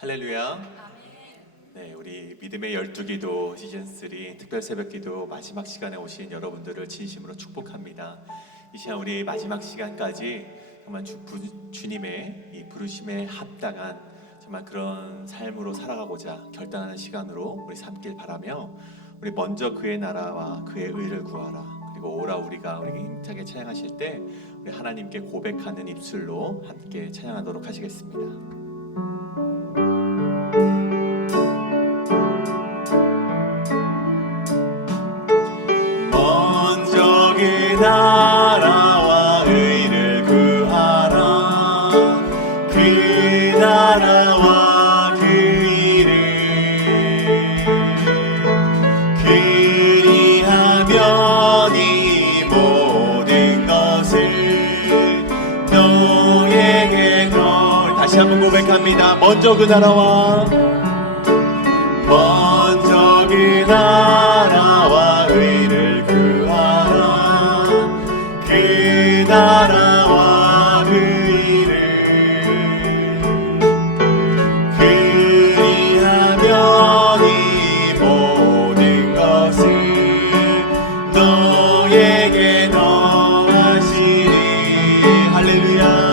할렐루야. 네, 우리 믿음의 12기도 시즌3 특별 새벽기도 마지막 시간에 오신 여러분들을 진심으로 축복합니다. 이 시간 우리 마지막 시간까지 정말 주님의 이 부르심에 합당한 정말 그런 삶으로 살아가고자 결단하는 시간으로 우리 삼길 바라며, 우리 먼저 그의 나라와 그의 의를 구하라, 그리고 오라 우리가 힘차게 찬양하실 때 우리 하나님께 고백하는 입술로 함께 찬양하도록 하시겠습니다. 먼저 그 나라와 의를 구하라, 그 나라와 그 의를, 그리하면 이 모든 것을 너에게 다시 한번 고백합니다. 먼저 그 나라와 그 나라와 의를 구하라, 그 나라와 그 의를, 그리하면 이 모든 것을 너에게 더하시리. 할렐루야.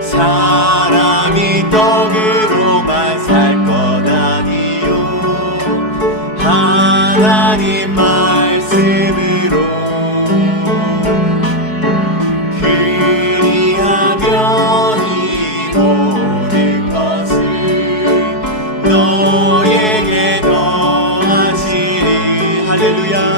사람이 떡으로만 살 것 아니요, 하나님 말씀으로, 그리하면 이 모든 것을 너에게 더하시리. 할렐루야.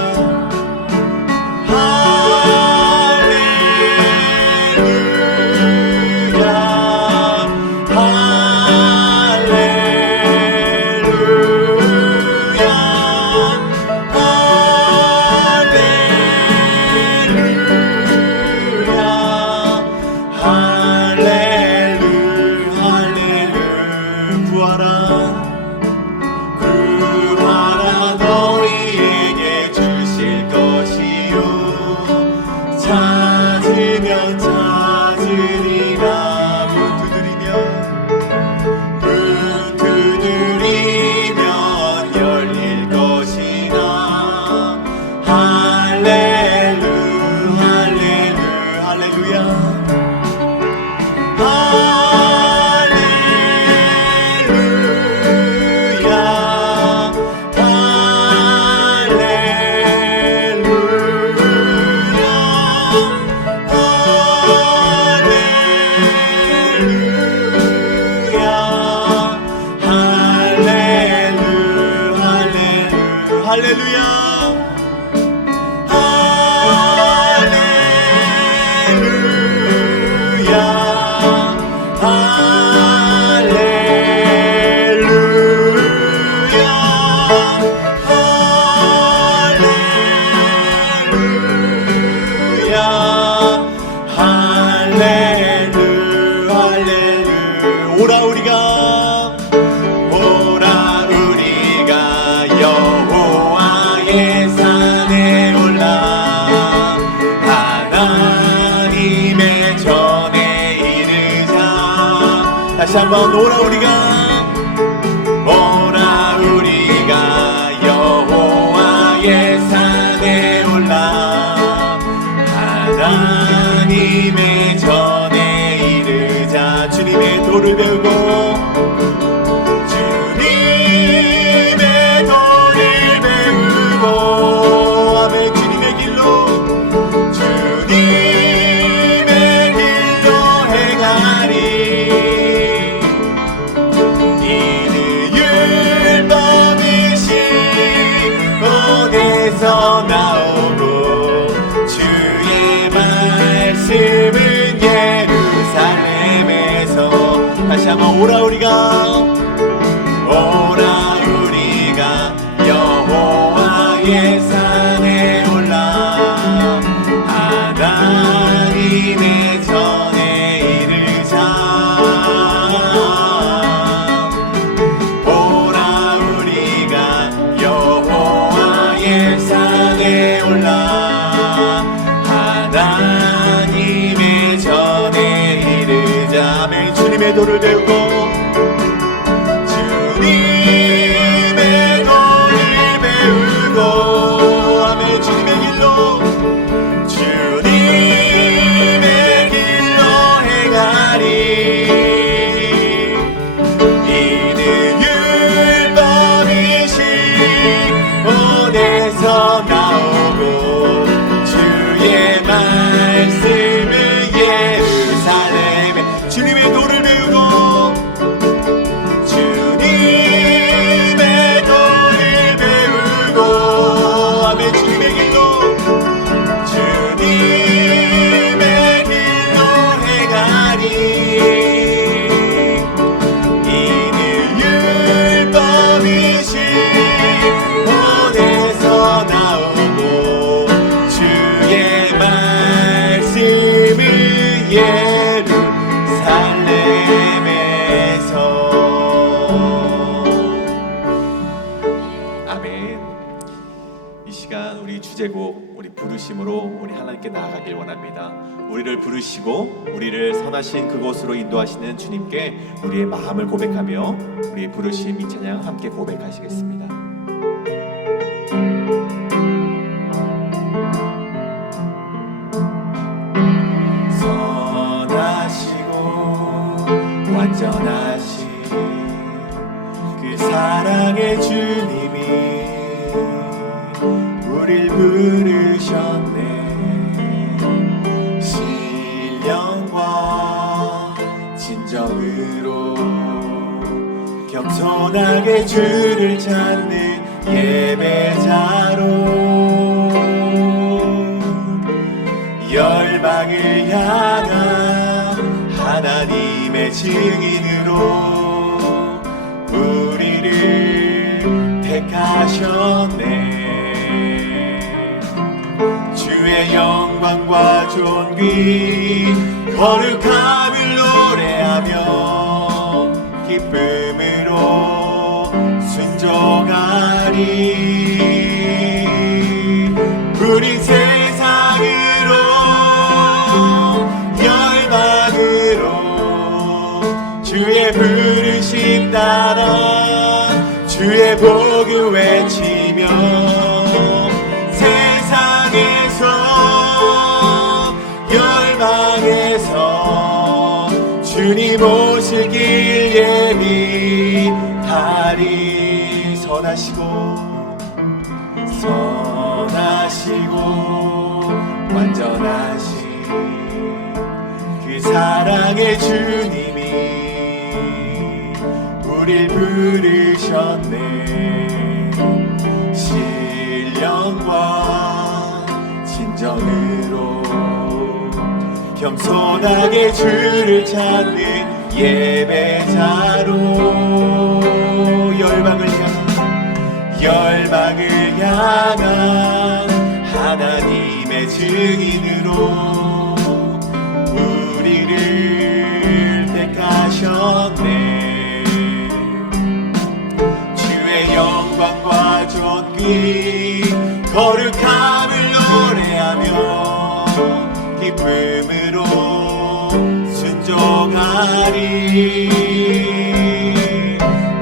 구하라 너희에게 주실 것이요, 찾으면 찾으리라. 문 두드리면 열릴 것이라. 할렐루 할렐루 할렐루야. 할렐루야. 오라 우리가 여호와의 산에 올라 하나님의 전에 이르자. 다시 한번 오라 우리가 여호와의 산에 올라 하나님의 전에 이르자. 주님의 도를 배우고 나오고 주의 말씀은 예루살렘에서. 다시 한번 오라 우리가 여호와의 산 온에서 나오고 주의 말씀을 예루살렘에 주님의 도를 배우고 주님의 도를 배우고 아멘 주님의 길로 행하니 이는 율법이신 온에서 나오고 주의 말씀을 예루살렘에서 아멘. 이 시간 우리 주제곡 우리 부르심으로 우리 하나님께 나아가길 원합니다. 우리를 부르시고 우리를 선하신 그곳으로 인도하시는 주님께 우리의 마음을 고백하며 우리의 부르심 이 찬양 함께 고백하시겠습니다. 선하시고 완전하신 그 사랑의 주님이 우릴 부르셨네. 신령과 진정으로 겸손하게 주를 찾는 예배자로 열방을 향한 하나님의 증인으로 우리를 택하셨네. 주의 영광과 존귀 거룩함을 노래하며 기쁨으로 순종하리. 우리 세상으로 열방으로 주의 부르심 따라 주의 복을 외치며 열방에서 주님 오실 길 예비하리. 선하시고 완전하신 그 사랑의 주님이 우릴 부르셨네. 신령과 진정으로 겸손하게 주를 찾는 예배자로 열방을 향한 하나님의 증인으로 우리를 택하셨네. 주의 영광과 존귀 거룩함을 노래하며 기쁨으로 순종하리.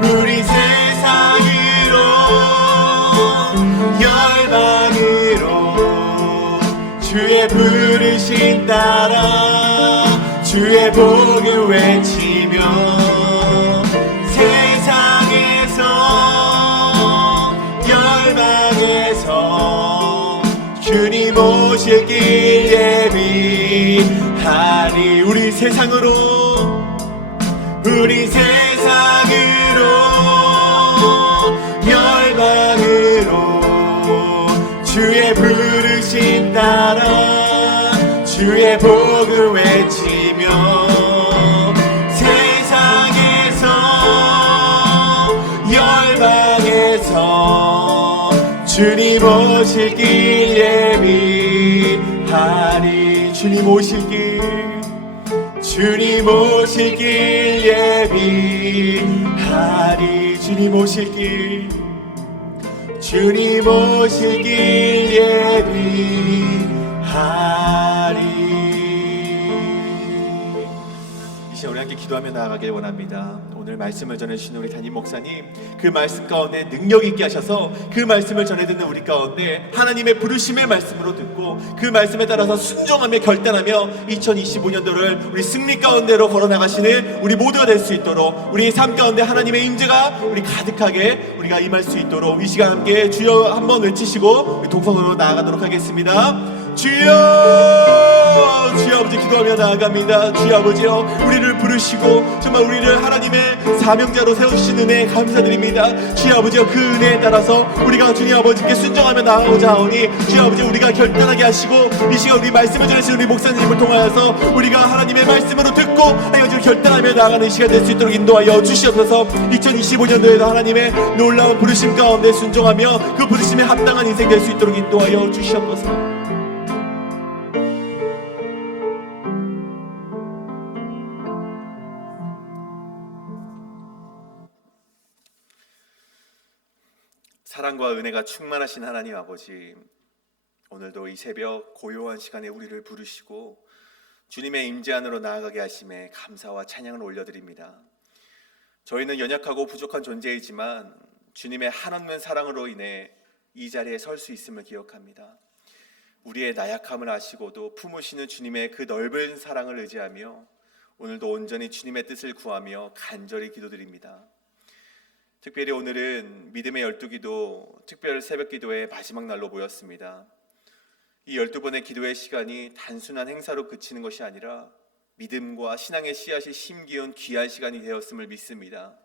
우리 세상으로 열방으로 주의 부르심 따라 주의 복을 외치며 세상에서 열방에서 주님 오실 길 예비하리. 우리 세상으로 열방으로 주의 부르심 따라 주의 복을 외치며 세상에서 열방에서 주님 오실 길 예비하리. 주님 오실 길 예비하리. 주님 오실 길 예비하리. 이 시간 우리 함께 기도하며 나아가길 원합니다. 오늘 말씀을 전해주시는 우리 담임 목사님, 그 말씀 가운데 능력 있게 하셔서 그 말씀을 전해 듣는 우리 가운데 하나님의 부르심의 말씀으로 듣고 그 말씀에 따라서 순종하며 결단하며 2025년도를 우리 승리 가운데로 걸어나가시는 우리 모두가 될 수 있도록, 우리 삶 가운데 하나님의 임재가 우리 가득하게 우리가 임할 수 있도록 이 시간 함께 주여 한번 외치시고 우리 동성으로 나아가도록 하겠습니다. 주여, 주여 아버지 기도하며 나아갑니다. 주여 아버지요, 우리를 부르시고 정말 우리를 하나님의 사명자로 세우신 은혜에 감사드립니다. 주여 아버지요, 그 은혜에 따라서 우리가 주님 아버지께 순종하며 나아가고자 하오니 주여 아버지 우리가 결단하게 하시고 이 시간 우리 말씀을 전하시는 우리 목사님을 통하여서 우리가 하나님의 말씀으로 듣고 하여금 결단하며 나아가는 이 시간 될 수 있도록 인도하여 주시옵소서. 2025년도에도 하나님의 놀라운 부르심 가운데 순종하며 그 부르심에 합당한 인생 될 수 있도록 인도하여 주시옵소서. 사랑과 은혜가 충만하신 하나님 아버지, 오늘도 이 새벽 고요한 시간에 우리를 부르시고 주님의 임재 안으로 나아가게 하심에 감사와 찬양을 올려드립니다. 저희는 연약하고 부족한 존재이지만 주님의 한없는 사랑으로 인해 이 자리에 설 수 있음을 기억합니다. 우리의 나약함을 아시고도 품으시는 주님의 그 넓은 사랑을 의지하며 오늘도 온전히 주님의 뜻을 구하며 간절히 기도드립니다. 특별히 오늘은 믿음의 12기도 특별 새벽기도의 마지막 날로 모였습니다. 이 12번의 기도의 시간이 단순한 행사로 그치는 것이 아니라 믿음과 신앙의 씨앗이 심기운 귀한 시간이 되었음을 믿습니다.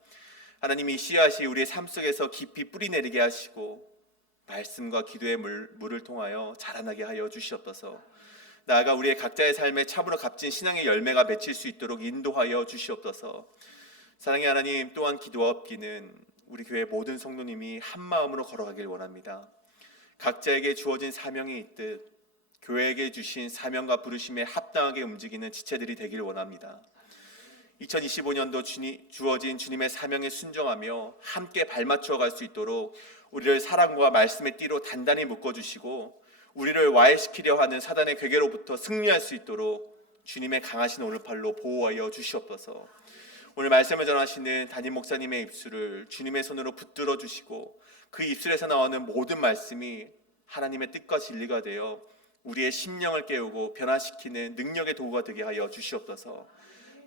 하나님이 씨앗이 우리의 삶 속에서 깊이 뿌리내리게 하시고 말씀과 기도의 물을 통하여 자라나게 하여 주시옵소서. 나아가 우리의 각자의 삶에 참으로 값진 신앙의 열매가 맺힐 수 있도록 인도하여 주시옵소서. 사랑의 하나님, 또한 기도와 업기는 우리 교회 모든 성도님이 한 마음으로 걸어가길 원합니다. 각자에게 주어진 사명이 있듯 교회에게 주신 사명과 부르심에 합당하게 움직이는 지체들이 되길 원합니다. 2025년도 주어진 주님의 사명에 순종하며 함께 발맞추어 갈 수 있도록 우리를 사랑과 말씀의 띠로 단단히 묶어주시고 우리를 와해시키려 하는 사단의 괴계로부터 승리할 수 있도록 주님의 강하신 오른팔로 보호하여 주시옵소서. 오늘 말씀을 전하시는 담임 목사님의 입술을 주님의 손으로 붙들어 주시고 그 입술에서 나오는 모든 말씀이 하나님의 뜻과 진리가 되어 우리의 심령을 깨우고 변화시키는 능력의 도구가 되게 하여 주시옵소서.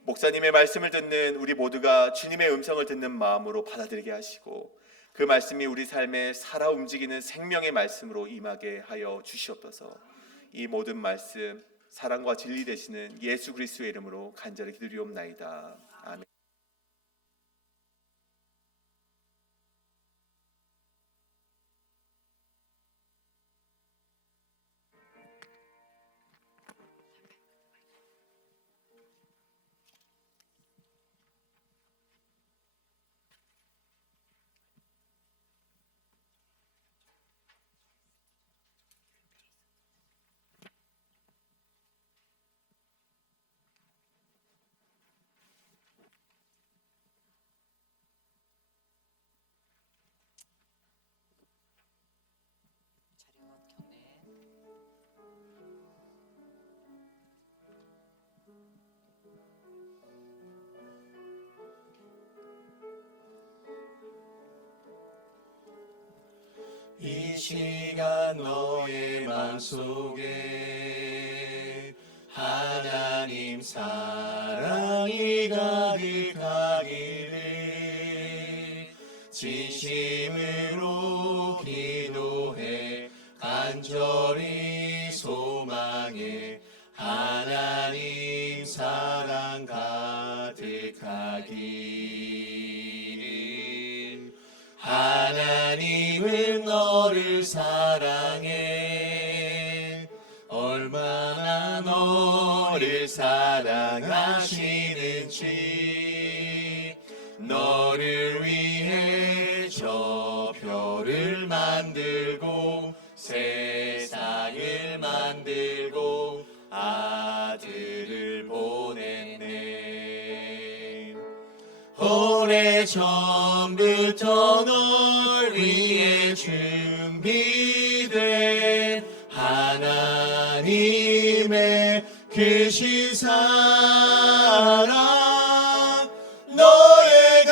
목사님의 말씀을 듣는 우리 모두가 주님의 음성을 듣는 마음으로 받아들이게 하시고 그 말씀이 우리 삶에 살아 움직이는 생명의 말씀으로 임하게 하여 주시옵소서. 이 모든 말씀 사랑과 진리 되시는 예수 그리스도의 이름으로 간절히 기도리옵나이다. 아멘. 이 시간 너의 맘속에 하나님 사랑이 가득하기를 진심으로 기도해 간절히 소망해 하나님 사랑 가득하기를. 하나님은 너를 사랑해 얼마나 너를 사랑하시는지 너를 위해 저 별을 만들고 세상을 만들고 아들을 보냈네. 오래전부터 널 위해 준비된 하나님의 크신 사랑 너의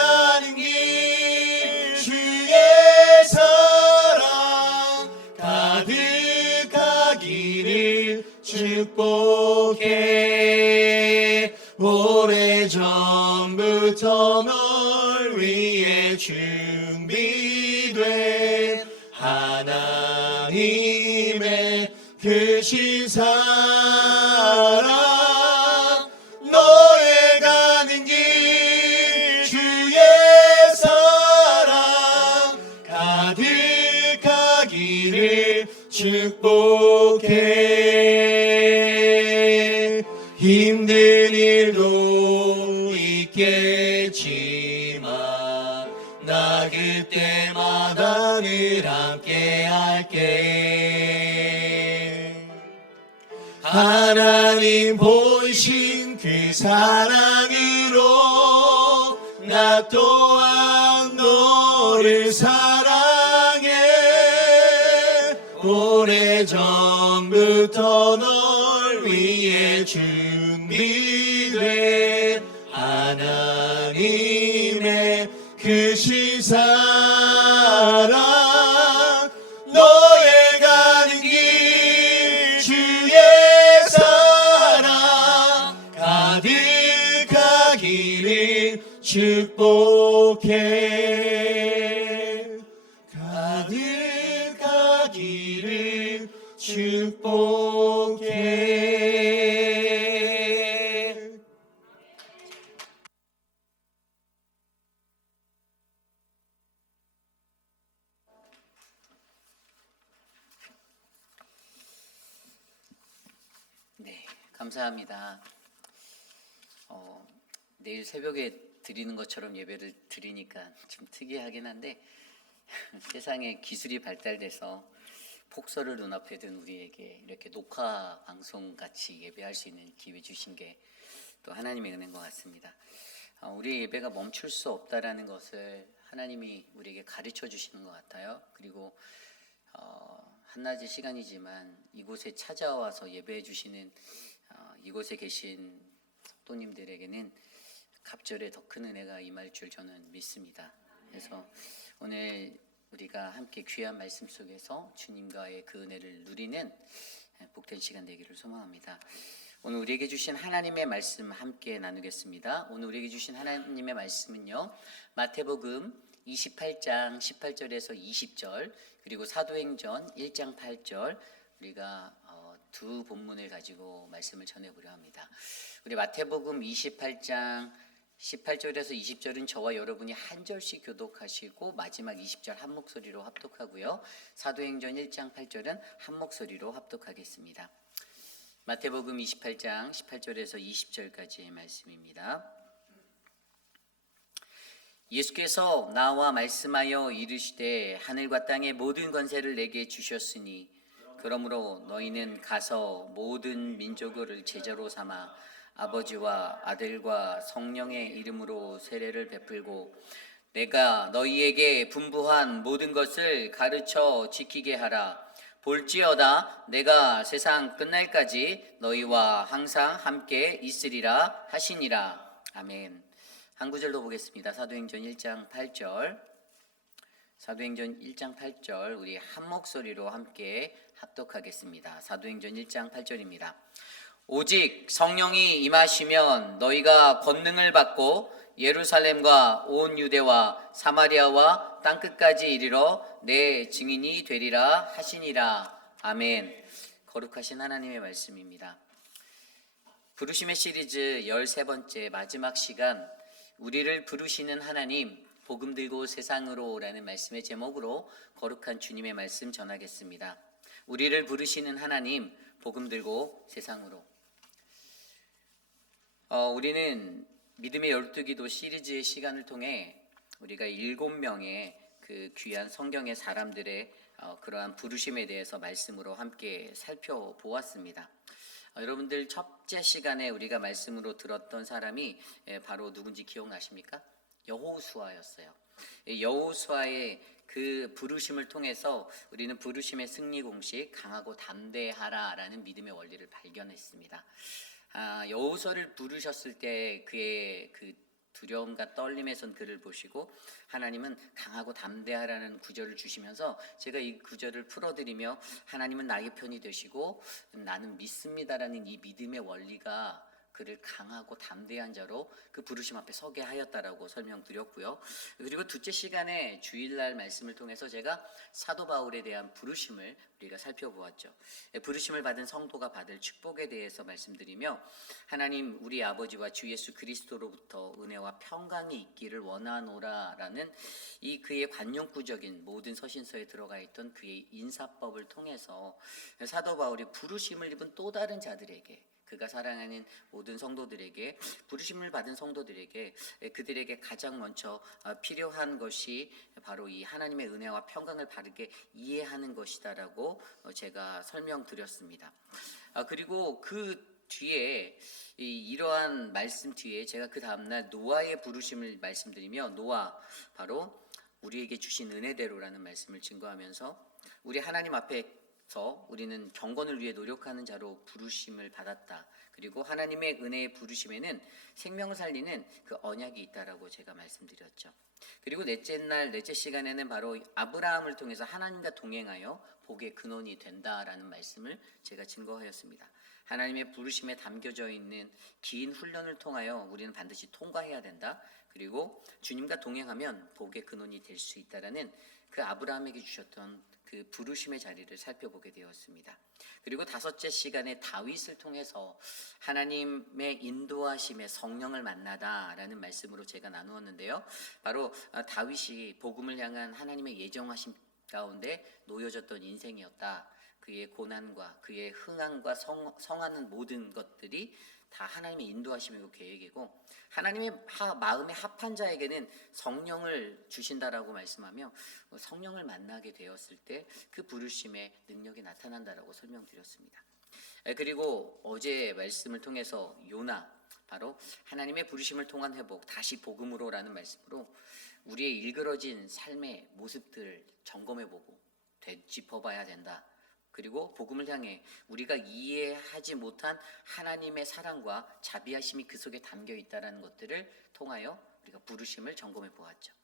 하나님의 크신 사랑 너의 가는 길 주의 사랑 가득하기를 축복해. 힘든 일도 있겠지만 나 그때마다 늘 함께 할게. 하나님 보이신 그 사랑으로 나 또한 너를 사랑해. 오래전부터 널 위해 준비된 하나님의 크신 사랑 너의 가는 길 주의 사랑 가득하기를 축복해. 가득하기를 축복해. 네, 감사합니다. 내일 새벽에 드리는 것처럼 예배를 드리니까 좀 특이하긴 한데 세상에 기술이 발달돼서 폭설을 눈앞에 둔 우리에게 이렇게 녹화 방송 같이 예배할 수 있는 기회 주신 게 또 하나님의 은혜인 것 같습니다. 우리의 예배가 멈출 수 없다라는 것을 하나님이 우리에게 가르쳐 주시는 것 같아요. 그리고 한낮의 시간이지만 이곳에 찾아와서 예배해 주시는 이곳에 계신 성도님들에게는 갑절에 더 큰 은혜가 임할 줄 저는 믿습니다. 그래서 오늘 우리가 함께 귀한 말씀 속에서 주님과의 그 은혜를 누리는 복된 시간 되기를 소망합니다. 오늘 우리에게 주신 하나님의 말씀 함께 나누겠습니다. 오늘 우리에게 주신 하나님의 말씀은요, 마태복음 28장 18절에서 20절, 그리고 사도행전 1장 8절, 우리가 두 본문을 가지고 말씀을 전해보려 합니다. 우리 마태복음 28장 18절에서 20절은 저와 여러분이 한 절씩 교독하시고 마지막 20절 한 목소리로 합독하고요. 사도행전 1장 8절은 한 목소리로 합독하겠습니다. 마태복음 28장 18절에서 20절까지의 말씀입니다. 예수께서 나와 말씀하여 이르시되 하늘과 땅의 모든 권세를 내게 주셨으니 그러므로 너희는 가서 모든 민족을 제자로 삼아 아버지와 아들과 성령의 이름으로 세례를 베풀고 내가 너희에게 분부한 모든 것을 가르쳐 지키게 하라. 볼지어다 내가 세상 끝날까지 너희와 항상 함께 있으리라 하시니라. 아멘. 한 구절 더 보겠습니다. 사도행전 1장 8절. 사도행전 1장 8절 우리 한 목소리로 함께 합독하겠습니다. 사도행전 1장 8절입니다. 오직 성령이 임하시면 너희가 권능을 받고 예루살렘과 온 유대와 사마리아와 땅끝까지 이르러 내 증인이 되리라 하시니라. 아멘. 거룩하신 하나님의 말씀입니다. 부르심의 시리즈 13번째 마지막 시간, 우리를 부르시는 하나님 복음 들고 세상으로 라는 말씀의 제목으로 거룩한 주님의 말씀 전하겠습니다. 우리를 부르시는 하나님 복음 들고 세상으로. 우리는 믿음의 12기도 시리즈의 시간을 통해 우리가 7명의 그 귀한 성경의 사람들의 그러한 부르심에 대해서 말씀으로 함께 살펴보았습니다. 여러분들 첫째 시간에 우리가 말씀으로 들었던 사람이 바로 누군지 기억나십니까? 여호수아였어요. 여호수아의 그 부르심을 통해서 우리는 부르심의 승리 공식 강하고 담대하라라는 믿음의 원리를 발견했습니다. 여호수아를 부르셨을 때 그의 그 두려움과 떨림의 손 그를 보시고 하나님은 강하고 담대하라는 구절을 주시면서 제가 이 구절을 풀어드리며 하나님은 나의 편이 되시고 나는 믿습니다라는 이 믿음의 원리가 그를 강하고 담대한 자로 그 부르심 앞에 서게 하였다라고 설명드렸고요. 그리고 둘째 시간에 주일날 말씀을 통해서 제가 사도 바울에 대한 부르심을 우리가 살펴보았죠. 부르심을 받은 성도가 받을 축복에 대해서 말씀드리며 하나님 우리 아버지와 주 예수 그리스도로부터 은혜와 평강이 있기를 원하노라라는 이 그의 관용구적인 모든 서신서에 들어가 있던 그의 인사법을 통해서 사도 바울이 부르심을 입은 또 다른 자들에게 그가 사랑하는 모든 성도들에게 부르심을 받은 성도들에게 그들에게 가장 먼저 필요한 것이 바로 이 하나님의 은혜와 평강을 바르게 이해하는 것이다라고 제가 설명드렸습니다. 그리고 그 뒤에 이러한 말씀 뒤에 제가 그 다음날 노아의 부르심을 말씀드리며 노아 바로 우리에게 주신 은혜대로라는 말씀을 증거하면서 우리 하나님 앞에 우리는 경건을 위해 노력하는 자로 부르심을 받았다. 그리고 하나님의 은혜의 부르심에는 생명을 살리는 그 언약이 있다라고 제가 말씀드렸죠. 그리고 넷째 시간에는 바로 아브라함을 통해서 하나님과 동행하여 복의 근원이 된다라는 말씀을 제가 증거하였습니다. 하나님의 부르심에 담겨져 있는 긴 훈련을 통하여 우리는 반드시 통과해야 된다. 그리고 주님과 동행하면 복의 근원이 될 수 있다라는 그 아브라함에게 주셨던 그 부르심의 자리를 살펴보게 되었습니다. 그리고 다섯째 시간에 다윗을 통해서 하나님의 인도하심에 성령을 만나다라는 말씀으로 제가 나누었는데요. 바로 다윗이 복음을 향한 하나님의 예정하심 가운데 놓여졌던 인생이었다. 그의 고난과 그의 흥함과 성하는 모든 것들이 다 하나님의 인도하심이고 계획이고 하나님의 마음에 합한 자에게는 성령을 주신다라고 말씀하며 성령을 만나게 되었을 때 그 부르심의 능력이 나타난다라고 설명드렸습니다. 그리고 어제 말씀을 통해서 요나 바로 하나님의 부르심을 통한 회복 다시 복음으로라는 말씀으로 우리의 일그러진 삶의 모습들을 점검해보고 되짚어봐야 된다. 그리고 복음을 향해 우리가 이해하지 못한 하나님의 사랑과 자비하심이 그 속에 담겨 있다는 것들을 통하여 우리가 부르심을 점검해 보았죠.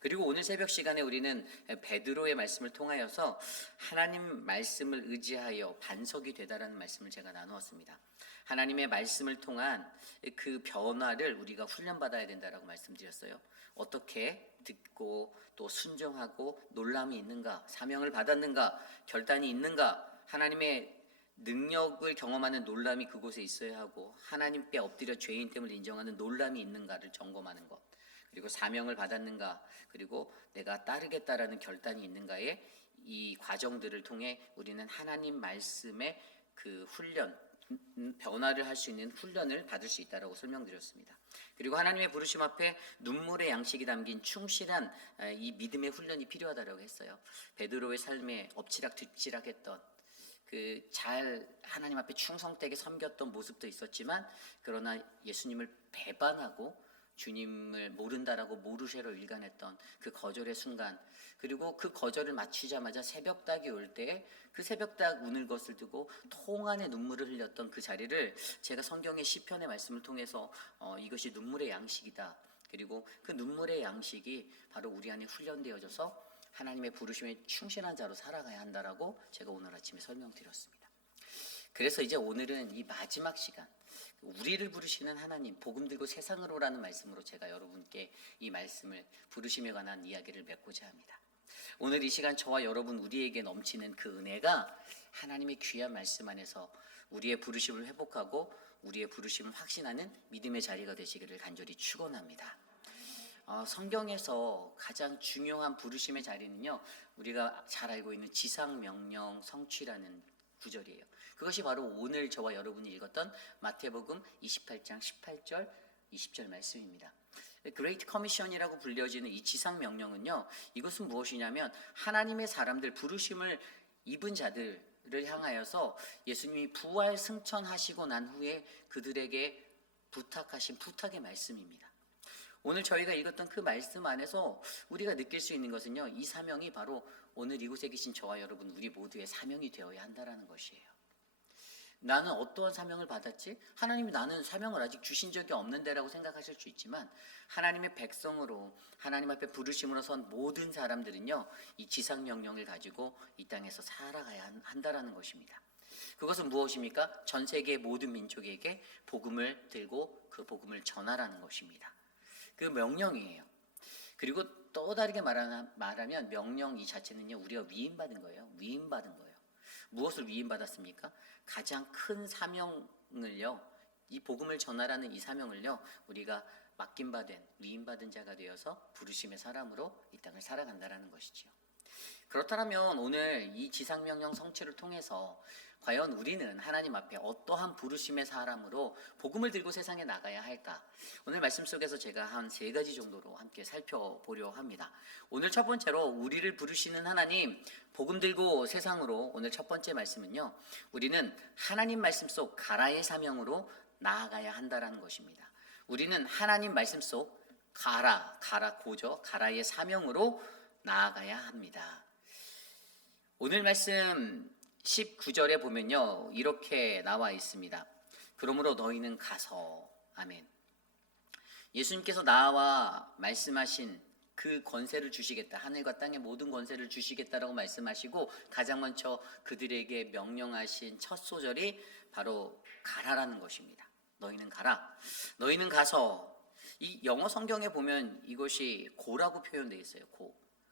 그리고 오늘 새벽 시간에 우리는 베드로의 말씀을 통하여서 하나님 말씀을 의지하여 반석이 되다라는 말씀을 제가 나누었습니다. 하나님의 말씀을 통한 그 변화를 우리가 훈련받아야 된다라고 말씀드렸어요. 어떻게 듣고 또 순종하고 놀람이 있는가, 사명을 받았는가, 결단이 있는가, 하나님의 능력을 경험하는 놀람이 그곳에 있어야 하고 하나님께 엎드려 죄인됨을 인정하는 놀람이 있는가를 점검하는 것, 그리고 사명을 받았는가, 그리고 내가 따르겠다라는 결단이 있는가에 이 과정들을 통해 우리는 하나님 말씀의 그 훈련, 변화를 할 수 있는 훈련을 받을 수 있다라고 설명드렸습니다. 그리고 하나님의 부르심 앞에 눈물의 양식이 담긴 충실한 이 믿음의 훈련이 필요하다라고 했어요. 베드로의 삶에 엎치락뒤치락했던 그 잘 하나님 앞에 충성되게 섬겼던 모습도 있었지만 그러나 예수님을 배반하고 주님을 모른다라고 모르쇠로 일관했던 그 거절의 순간, 그리고 그 거절을 마치자마자 새벽닭이 올 때 그 새벽닭 우는 것을 두고 통안의 눈물을 흘렸던 그 자리를 제가 성경의 시편의 말씀을 통해서 이것이 눈물의 양식이다. 그리고 그 눈물의 양식이 바로 우리 안에 훈련되어져서 하나님의 부르심에 충실한 자로 살아가야 한다라고 제가 오늘 아침에 설명드렸습니다. 그래서 이제 오늘은 이 마지막 시간, 우리를 부르시는 하나님, 복음 들고 세상으로라는 말씀으로 제가 여러분께 이 말씀을 부르심에 관한 이야기를 맺고자 합니다. 오늘 이 시간 저와 여러분 우리에게 넘치는 그 은혜가 하나님의 귀한 말씀 안에서 우리의 부르심을 회복하고 우리의 부르심을 확신하는 믿음의 자리가 되시기를 간절히 축원합니다. 성경에서 가장 중요한 부르심의 자리는요, 우리가 잘 알고 있는 지상명령 성취라는 구절이에요. 그것이 바로 오늘 저와 여러분이 읽었던 마태복음 28장 18절 20절 말씀입니다. 그레이트 커미션이라고 불려지는 이 지상명령은요, 이것은 무엇이냐면 하나님의 사람들, 부르심을 입은 자들을 향하여서 예수님이 부활 승천하시고 난 후에 그들에게 부탁하신 부탁의 말씀입니다. 오늘 저희가 읽었던 그 말씀 안에서 우리가 느낄 수 있는 것은요, 이 사명이 바로 오늘 이곳에 계신 저와 여러분 우리 모두의 사명이 되어야 한다는 것이에요. 나는 어떠한 사명을 받았지? 하나님이 나는 사명을 아직 주신 적이 없는데라고 생각하실 수 있지만 하나님의 백성으로 하나님 앞에 부르심으로 선 모든 사람들은요, 이 지상명령을 가지고 이 땅에서 살아가야 한다라는 것입니다. 그것은 무엇입니까? 전 세계 모든 민족에게 복음을 들고 그 복음을 전하라는 것입니다. 그 명령이에요. 그리고 또 다르게 말하면 명령 이 자체는요, 우리가 위임받은 거예요. 위임받은 거예요. 무엇을 위임받았습니까? 가장 큰 사명을요, 이 복음을 전하라는 이 사명을요, 우리가 맡김받은 위임받은 자가 되어서 부르심의 사람으로 이 땅을 살아간다라는 것이지요. 그렇다면 오늘 이 지상명령 성취를 통해서 과연 우리는 하나님 앞에 어떠한 부르심의 사람으로 복음을 들고 세상에 나가야 할까? 오늘 말씀 속에서 제가 한 3가지 정도로 함께 살펴보려 합니다. 오늘 첫 번째로 우리를 부르시는 하나님, 복음 들고 세상으로, 오늘 첫 번째 말씀은요, 우리는 하나님 말씀 속 가라의 사명으로 나아가야 한다라는 것입니다. 우리는 하나님 말씀 속 가라고죠. 가라의 사명으로 나아가야 합니다. 오늘 말씀 19절에 보면요, 이렇게 나와 있습니다. 그러므로 너희는 가서, 아멘. 예수님께서 나와 말씀하신 그 권세를 주시겠다, 하늘과 땅의 모든 권세를 주시겠다라고 말씀하시고 가장 먼저 그들에게 명령하신 첫 소절이 바로 가라라는 것입니다. 너희는 가라. 너희는 가서, 이 영어 성경에 보면 이것이 고라고 표현되어 있어요.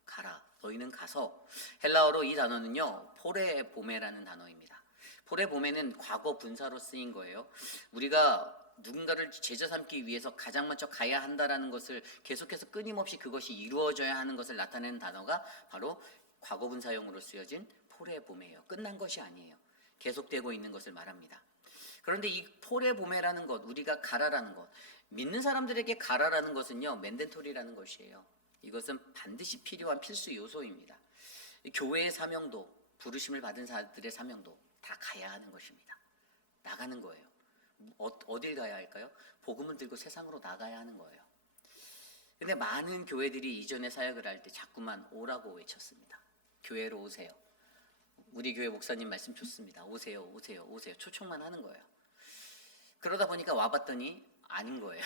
가라. 너희는 가서. 헬라어로 이 단어는요, 포레보메라는 단어입니다. 포레보메는 과거 분사로 쓰인 거예요. 우리가 누군가를 제자 삼기 위해서 가장 먼저 가야 한다라는 것을 계속해서 끊임없이 그것이 이루어져야 하는 것을 나타내는 단어가 바로 과거 분사형으로 쓰여진 포레보메예요. 끝난 것이 아니에요. 계속되고 있는 것을 말합니다. 그런데 이 포레보메라는 것, 우리가 가라라는 것, 믿는 사람들에게 가라라는 것은요, 맨덴토리라는 것이에요. 이것은 반드시 필요한 필수 요소입니다. 교회의 사명도, 부르심을 받은 자들의 사명도 다 가야 하는 것입니다. 나가는 거예요. 어딜 가야 할까요? 복음을 들고 세상으로 나가야 하는 거예요. 근데 많은 교회들이 이전에 사역을 할 때 자꾸만 오라고 외쳤습니다. 교회로 오세요. 우리 교회 목사님 말씀 좋습니다. 오세요, 오세요, 오세요. 초청만 하는 거예요. 그러다 보니까 와봤더니 아닌 거예요.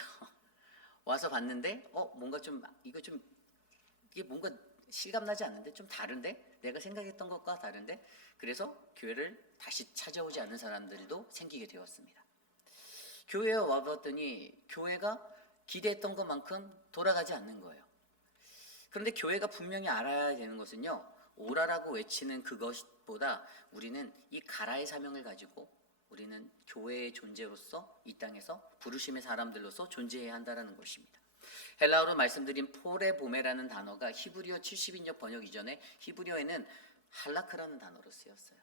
와서 봤는데 뭔가 좀 이게 뭔가 실감나지 않는데, 좀 다른데, 내가 생각했던 것과 다른데, 그래서 교회를 다시 찾아오지 않는 사람들도 생기게 되었습니다. 교회에 와봤더니 교회가 기대했던 것만큼 돌아가지 않는 거예요. 그런데 교회가 분명히 알아야 되는 것은요, 오라라고 외치는 그것보다 우리는 이 가라의 사명을 가지고 우리는 교회의 존재로서 이 땅에서 부르심의 사람들로서 존재해야 한다는 것입니다. 헬라어로 말씀드린 포레보메라는 단어가 히브리어 70인역 번역 이전에 히브리어에는 할라크라는 단어로 쓰였어요.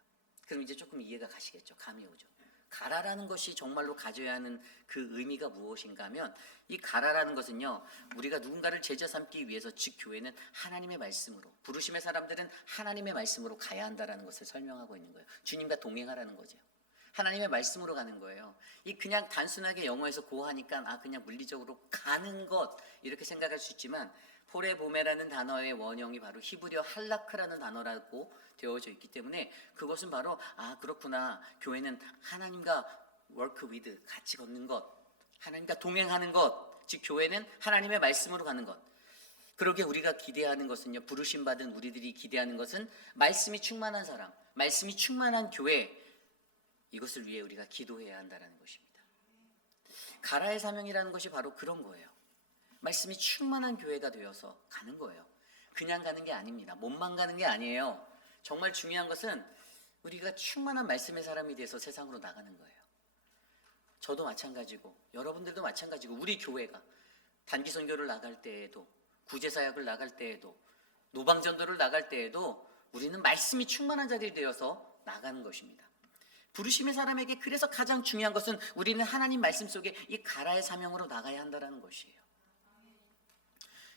그럼 이제 조금 이해가 가시겠죠? 감이 오죠? 가라라는 것이 정말로 가져야 하는 그 의미가 무엇인가 하면, 이 가라라는 것은요, 우리가 누군가를 제자 삼기 위해서, 즉 교회는 하나님의 말씀으로, 부르심의 사람들은 하나님의 말씀으로 가야 한다라는 것을 설명하고 있는 거예요. 주님과 동행하라는 거죠. 하나님의 말씀으로 가는 거예요. 이 그냥 단순하게 영어에서 고하니까 그냥 물리적으로 가는 것 이렇게 생각할 수 있지만, 포레보메라는 단어의 원형이 바로 히브리어 할라크라는 단어라고 되어져 있기 때문에 그것은 바로 그렇구나, 교회는 하나님과 work with, 같이 걷는 것, 하나님과 동행하는 것, 즉 교회는 하나님의 말씀으로 가는 것. 그렇게 우리가 기대하는 것은요, 부르심 받은 우리들이 기대하는 것은 말씀이 충만한 사람, 말씀이 충만한 교회, 이것을 위해 우리가 기도해야 한다는 것입니다. 가라의 사명이라는 것이 바로 그런 거예요. 말씀이 충만한 교회가 되어서 가는 거예요. 그냥 가는 게 아닙니다. 몸만 가는 게 아니에요. 정말 중요한 것은 우리가 충만한 말씀의 사람이 돼서 세상으로 나가는 거예요. 저도 마찬가지고 여러분들도 마찬가지고, 우리 교회가 단기 선교를 나갈 때에도, 구제사역을 나갈 때에도, 노방전도를 나갈 때에도 우리는 말씀이 충만한 자들이 되어서 나가는 것입니다. 부르심의 사람에게 그래서 가장 중요한 것은 우리는 하나님 말씀 속에 이 가라의 사명으로 나가야 한다는 것이에요.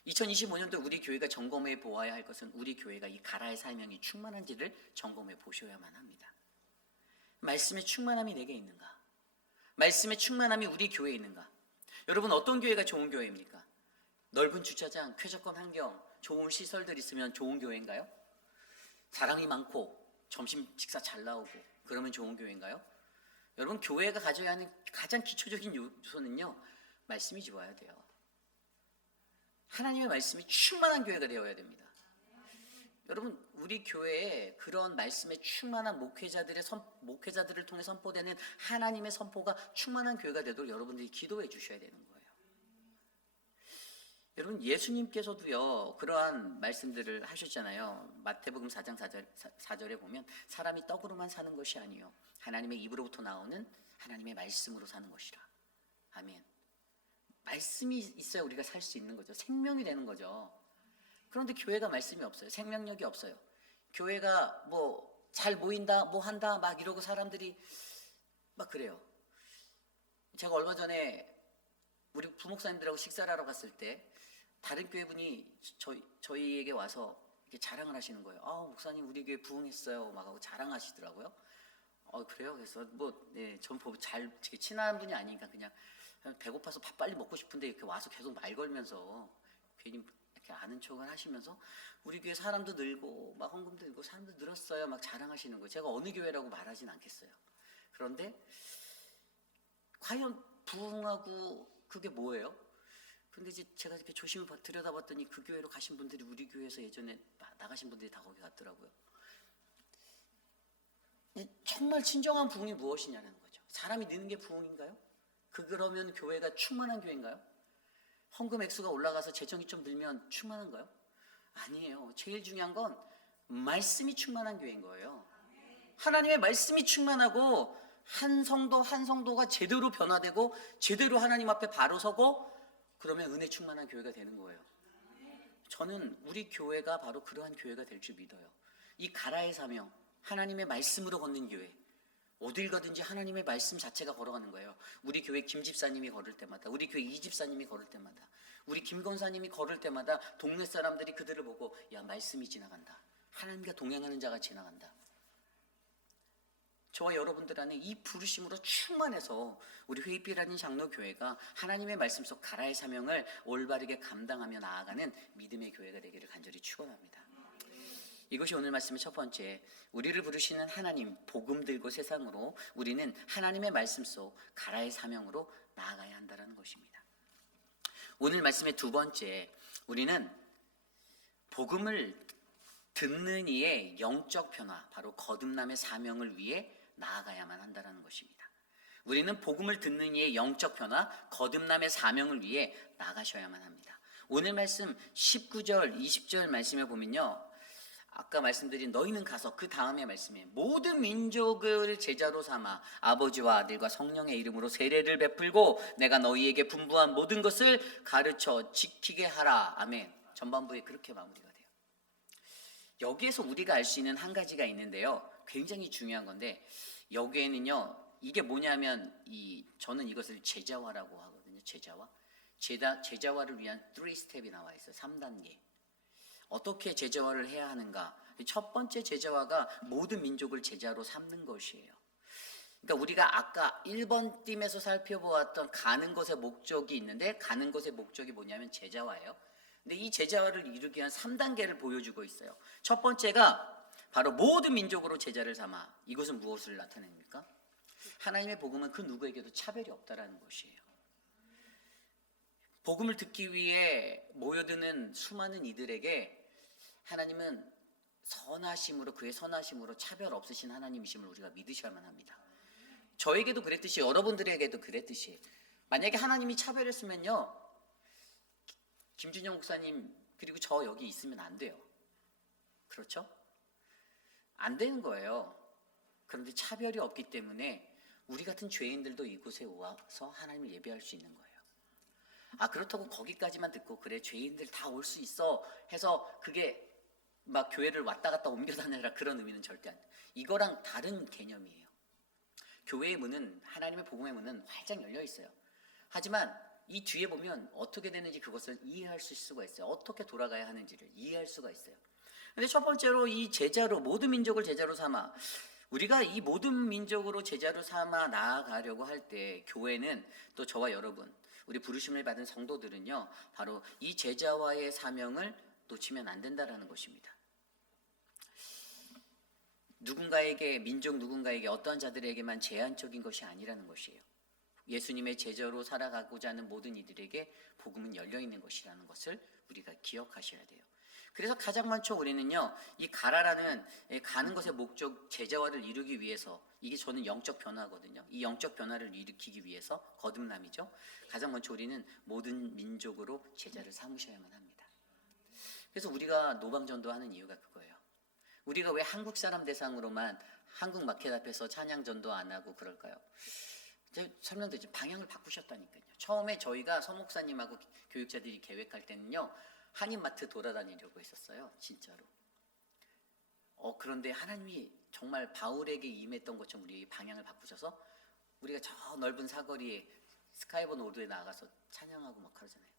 2025년도 우리 교회가 점검해 보아야 할 것은 우리 교회가 이 가라의 사명이 충만한지를 점검해 보셔야만 합니다. 말씀의 충만함이 내게 있는가? 말씀의 충만함이 우리 교회에 있는가? 여러분, 어떤 교회가 좋은 교회입니까? 넓은 주차장, 쾌적한 환경, 좋은 시설들 있으면 좋은 교회인가요? 사람이 많고 점심 식사 잘 나오고 그러면 좋은 교회인가요? 여러분, 교회가 가져야 하는 가장 기초적인 요소는요, 말씀이 좋아야 돼요. 하나님의 말씀이 충만한 교회가 되어야 됩니다. 여러분, 우리 교회에 그런 말씀에 충만한 목회자들을 통해 선포되는 하나님의 선포가 충만한 교회가 되도록 여러분들이 기도해 주셔야 되는 거예요. 여러분, 예수님께서도요 그러한 말씀들을 하셨잖아요. 마태복음 4장 4절에 보면 사람이 떡으로만 사는 것이 아니요 하나님의 입으로부터 나오는 하나님의 말씀으로 사는 것이라. 아멘. 말씀이 있어야 우리가 살 수 있는 거죠. 생명이 되는 거죠. 그런데 교회가 말씀이 없어요. 생명력이 없어요. 교회가 뭐 잘 모인다, 뭐 한다 막 이러고 사람들이 막 그래요. 제가 얼마 전에 우리 부목사님들하고 식사를 하러 갔을 때 다른 교회 분이 저희에게 와서 이렇게 자랑을 하시는 거예요. 목사님 우리 교회 부흥했어요 막 하고 자랑하시더라고요. 그래요? 그래서 전 잘 친한 분이 아니니까 그냥 배고파서 밥 빨리 먹고 싶은데 이렇게 와서 계속 말 걸면서 괜히 이렇게 아는 척을 하시면서 우리 교회 사람도 늘고 막 헌금도 늘고 사람도 늘었어요 막 자랑하시는 거예요. 제가 어느 교회라고 말하진 않겠어요. 그런데 과연 부흥하고 그게 뭐예요? 근데 이제 제가 이렇게 조심히 들여다봤더니 그 교회로 가신 분들이 우리 교회에서 예전에 나가신 분들이 다 거기 갔더라고요. 정말 진정한 부흥이 무엇이냐는 거죠. 사람이 느는 게 부흥인가요? 그러면 교회가 충만한 교회인가요? 헌금 액수가 올라가서 재정이 좀 늘면 충만한가요? 아니에요. 제일 중요한 건 말씀이 충만한 교회인 거예요. 하나님의 말씀이 충만하고 한 성도 한 성도가 제대로 변화되고 제대로 하나님 앞에 바로 서고 그러면 은혜 충만한 교회가 되는 거예요. 저는 우리 교회가 바로 그러한 교회가 될 줄 믿어요. 이 가라의 사명, 하나님의 말씀으로 걷는 교회. 어딜 가든지 하나님의 말씀 자체가 걸어가는 거예요. 우리 교회 김 집사님이 걸을 때마다, 우리 교회 이 집사님이 걸을 때마다, 우리 김 권사님이 걸을 때마다 동네 사람들이 그들을 보고 야 말씀이 지나간다. 하나님과 동행하는 자가 지나간다. 저와 여러분들 안에 이 부르심으로 충만해서 우리 회의비라는 장로교회가 하나님의 말씀 속 가라의 사명을 올바르게 감당하며 나아가는 믿음의 교회가 되기를 간절히 축원합니다. 이것이 오늘 말씀의 첫 번째, 우리를 부르시는 하나님, 복음 들고 세상으로 우리는 하나님의 말씀 속 가라의 사명으로 나아가야 한다는 것입니다. 오늘 말씀의 두 번째, 우리는 복음을 듣는 이의 영적 변화, 바로 거듭남의 사명을 위해 나아가야만 한다는 것입니다. 우리는 복음을 듣는 이의 영적 변화, 거듭남의 사명을 위해 나가셔야만 합니다. 오늘 말씀 19절, 20절 말씀에 보면요, 아까 말씀드린 너희는 가서 그 다음에 말씀에 모든 민족을 제자로 삼아 아버지와 아들과 성령의 이름으로 세례를 베풀고 내가 너희에게 분부한 모든 것을 가르쳐 지키게 하라. 아멘. 전반부에 그렇게 마무리가 돼요. 여기에서 우리가 알 수 있는 한 가지가 있는데요, 굉장히 중요한 건데 여기에는요 이게 뭐냐면 저는 이것을 제자화라고 하거든요. 제자화를 위한 3스텝이 나와 있어요. 3단계. 어떻게 제자화를 해야 하는가? 첫 번째 제자화가 모든 민족을 제자로 삼는 것이에요. 그러니까 우리가 아까 1번 띠에서 살펴보았던 가는 것의 목적이 있는데 가는 것의 목적이 뭐냐면 제자화예요. 근데 이 제자화를 이루기 위한 3단계를 보여주고 있어요. 첫 번째가 바로 모든 민족으로 제자를 삼아. 이것은 무엇을 나타냅니까? 하나님의 복음은 그 누구에게도 차별이 없다라는 것이에요. 복음을 듣기 위해 모여드는 수많은 이들에게 하나님은 선하심으로, 그의 선하심으로 차별 없으신 하나님이심을 우리가 믿으셔야만 합니다. 저에게도 그랬듯이 여러분들에게도 그랬듯이 만약에 하나님이 차별했으면요, 김준영 목사님 그리고 저 여기 있으면 안 돼요. 그렇죠? 안 되는 거예요. 그런데 차별이 없기 때문에 우리 같은 죄인들도 이곳에 와서 하나님을 예배할 수 있는 거예요. 그렇다고 거기까지만 듣고 그래 죄인들 다 올 수 있어 해서 그게 막 교회를 왔다 갔다 옮겨 다니라 그런 의미는 절대 안 돼요. 이거랑 다른 개념이에요. 교회의 문은, 하나님의 복음의 문은 활짝 열려 있어요. 하지만 이 뒤에 보면 어떻게 되는지 그것을 이해할 수가 있어요. 어떻게 돌아가야 하는지를 이해할 수가 있어요. 근데 첫 번째로 이 제자로, 모든 민족을 제자로 삼아, 우리가 이 모든 민족으로 제자로 삼아 나아가려고 할 때 교회는, 또 저와 여러분, 우리 부르심을 받은 성도들은요, 바로 이 제자와의 사명을 놓치면 안 된다라는 것입니다. 누군가에게, 민족 누군가에게, 어떠한 자들에게만 제한적인 것이 아니라는 것이에요. 예수님의 제자로 살아가고자 하는 모든 이들에게 복음은 열려 있는 것이라는 것을 우리가 기억하셔야 돼요. 그래서 가장 많죠. 우리는요, 이 가라라는 가는 것의 목적 제자화를 이루기 위해서, 이게 저는 영적 변화거든요. 이 영적 변화를 일으키기 위해서 거듭남이죠. 가장 먼저 우리는 모든 민족으로 제자를 삼으셔야만 합니다. 그래서 우리가 노방전도 하는 이유가 그거예요. 우리가 왜 한국 사람 대상으로만 한국 마켓 앞에서 찬양전도 안 하고 그럴까요? 제가 설명드리죠. 방향을 바꾸셨다니까요. 처음에 저희가 서목사님하고 교육자들이 계획할 때는요, 한인마트 돌아다니려고 했었어요. 진짜로. 그런데 하나님이 정말 바울에게 임했던 것처럼 우리 방향을 바꾸셔서 우리가 저 넓은 사거리에 스카이본 로드에 나가서 찬양하고 막 그러잖아요.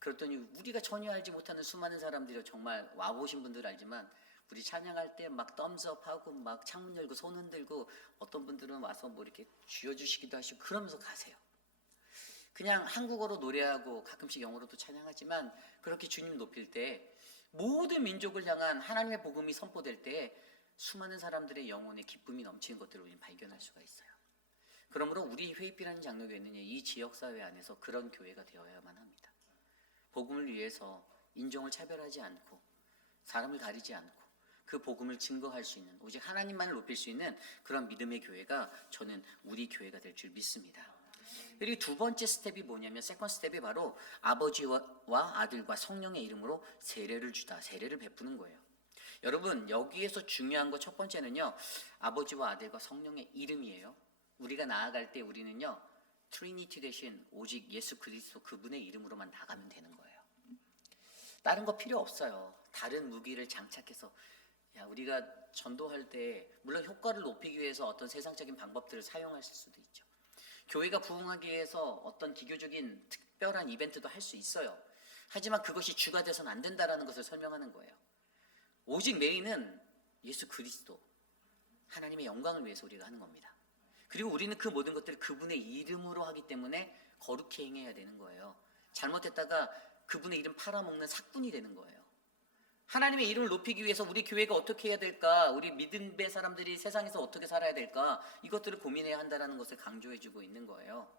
그랬더니 우리가 전혀 알지 못하는 수많은 사람들이, 정말 와보신 분들 알지만 우리 찬양할 때 막 덤스업하고 막 창문 열고 손 흔들고, 어떤 분들은 와서 뭐 이렇게 쥐어주시기도 하시고 그러면서 가세요. 그냥 한국어로 노래하고 가끔씩 영어로도 찬양하지만 그렇게 주님 높일 때, 모든 민족을 향한 하나님의 복음이 선포될 때 수많은 사람들의 영혼에 기쁨이 넘치는 것들을 우리는 발견할 수가 있어요. 그러므로 우리 회입비라는 장로교회는 이 지역사회 안에서 그런 교회가 되어야만 합니다. 복음을 위해서 인종을 차별하지 않고 사람을 가리지 않고 그 복음을 증거할 수 있는, 오직 하나님만을 높일 수 있는 그런 믿음의 교회가 저는 우리 교회가 될 줄 믿습니다. 그리고 두 번째 스텝이 뭐냐면, 세컨 스텝이 바로 아버지와 아들과 성령의 이름으로 세례를 주다, 세례를 베푸는 거예요. 여러분, 여기에서 중요한 거 첫 번째는요, 아버지와 아들과 성령의 이름이에요. 우리가 나아갈 때 우리는요, 트리니티 대신 오직 예수 그리스도 그분의 이름으로만 나가면 되는 거예요. 다른 거 필요 없어요. 다른 무기를 장착해서, 우리가 전도할 때 물론 효과를 높이기 위해서 어떤 세상적인 방법들을 사용하실 수도 있죠. 교회가 부흥하기 위해서 어떤 기교적인 특별한 이벤트도 할 수 있어요. 하지만 그것이 주가 돼서는 안 된다라는 것을 설명하는 거예요. 오직 메인은 예수 그리스도, 하나님의 영광을 위해서 우리가 하는 겁니다. 그리고 우리는 그 모든 것들을 그분의 이름으로 하기 때문에 거룩히 행해야 되는 거예요. 잘못했다가 그분의 이름 팔아먹는 삭군이 되는 거예요. 하나님의 이름을 높이기 위해서 우리 교회가 어떻게 해야 될까, 우리 믿음의 사람들이 세상에서 어떻게 살아야 될까, 이것들을 고민해야 한다는 것을 강조해주고 있는 거예요.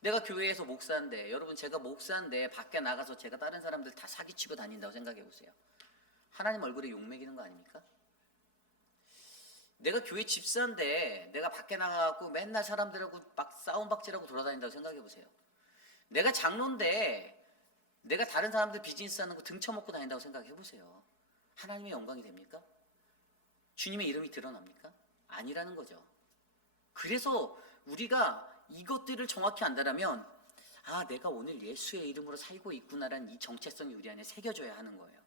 내가 교회에서 목사인데, 여러분 제가 목사인데 밖에 나가서 제가 다른 사람들 다 사기치고 다닌다고 생각해 보세요. 하나님 얼굴에 욕먹이는 거 아닙니까? 내가 교회 집사인데 내가 밖에 나가고 맨날 사람들하고 막 싸움박질하고 돌아다닌다고 생각해 보세요. 내가 장로인데 내가 다른 사람들 비즈니스 하는 거 등쳐먹고 다닌다고 생각해 보세요. 하나님의 영광이 됩니까? 주님의 이름이 드러납니까? 아니라는 거죠. 그래서 우리가 이것들을 정확히 안다라면, 내가 오늘 예수의 이름으로 살고 있구나라는 이 정체성이 우리 안에 새겨져야 하는 거예요.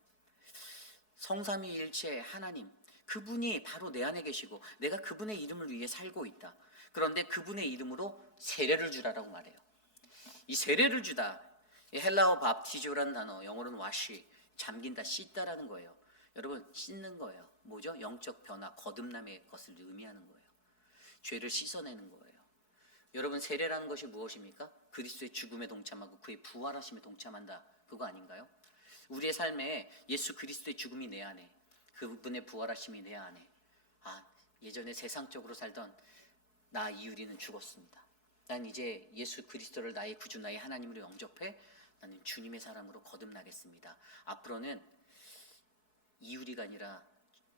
성삼위일체 하나님, 그분이 바로 내 안에 계시고 내가 그분의 이름을 위해 살고 있다. 그런데 그분의 이름으로 세례를 주라라고 말해요. 이 세례를 주다, 이 헬라어 밥티조라는 단어, 영어로는 와시, 잠긴다, 씻다라는 거예요. 여러분, 씻는 거예요. 뭐죠? 영적 변화, 거듭남의 것을 의미하는 거예요. 죄를 씻어내는 거예요. 여러분, 세례라는 것이 무엇입니까? 그리스도의 죽음에 동참하고 그의 부활하심에 동참한다, 그거 아닌가요? 우리의 삶에 예수 그리스도의 죽음이 내 안에, 그분의 부활하심이 내 안에, 예전에 세상적으로 살던 나 이유리는 죽었습니다. 난 이제 예수 그리스도를 나의 구주, 나의 하나님으로 영접해 나는 주님의 사람으로 거듭나겠습니다. 앞으로는 이유리가 아니라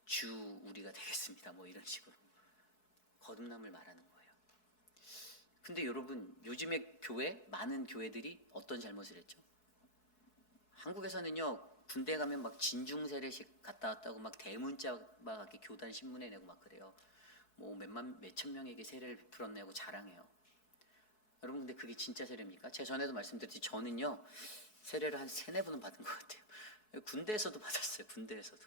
주 우리가 되겠습니다. 뭐 이런 식으로 거듭남을 말하는 거예요. 근데 여러분, 요즘에 많은 교회들이 어떤 잘못을 했죠? 한국에서는요, 군대 가면 막 진중세례식 갔다 왔다고 막 대문자 막 이렇게 교단 신문에 내고 막 그래요. 뭐 몇천 명에게 세례를 베풀었네고 자랑해요. 여러분, 근데 그게 진짜 세례입니까? 제가 전에도 말씀드렸지, 저는요 세례를 한 3-4번은 받은 것 같아요. 군대에서도 받았어요. 군대에서도.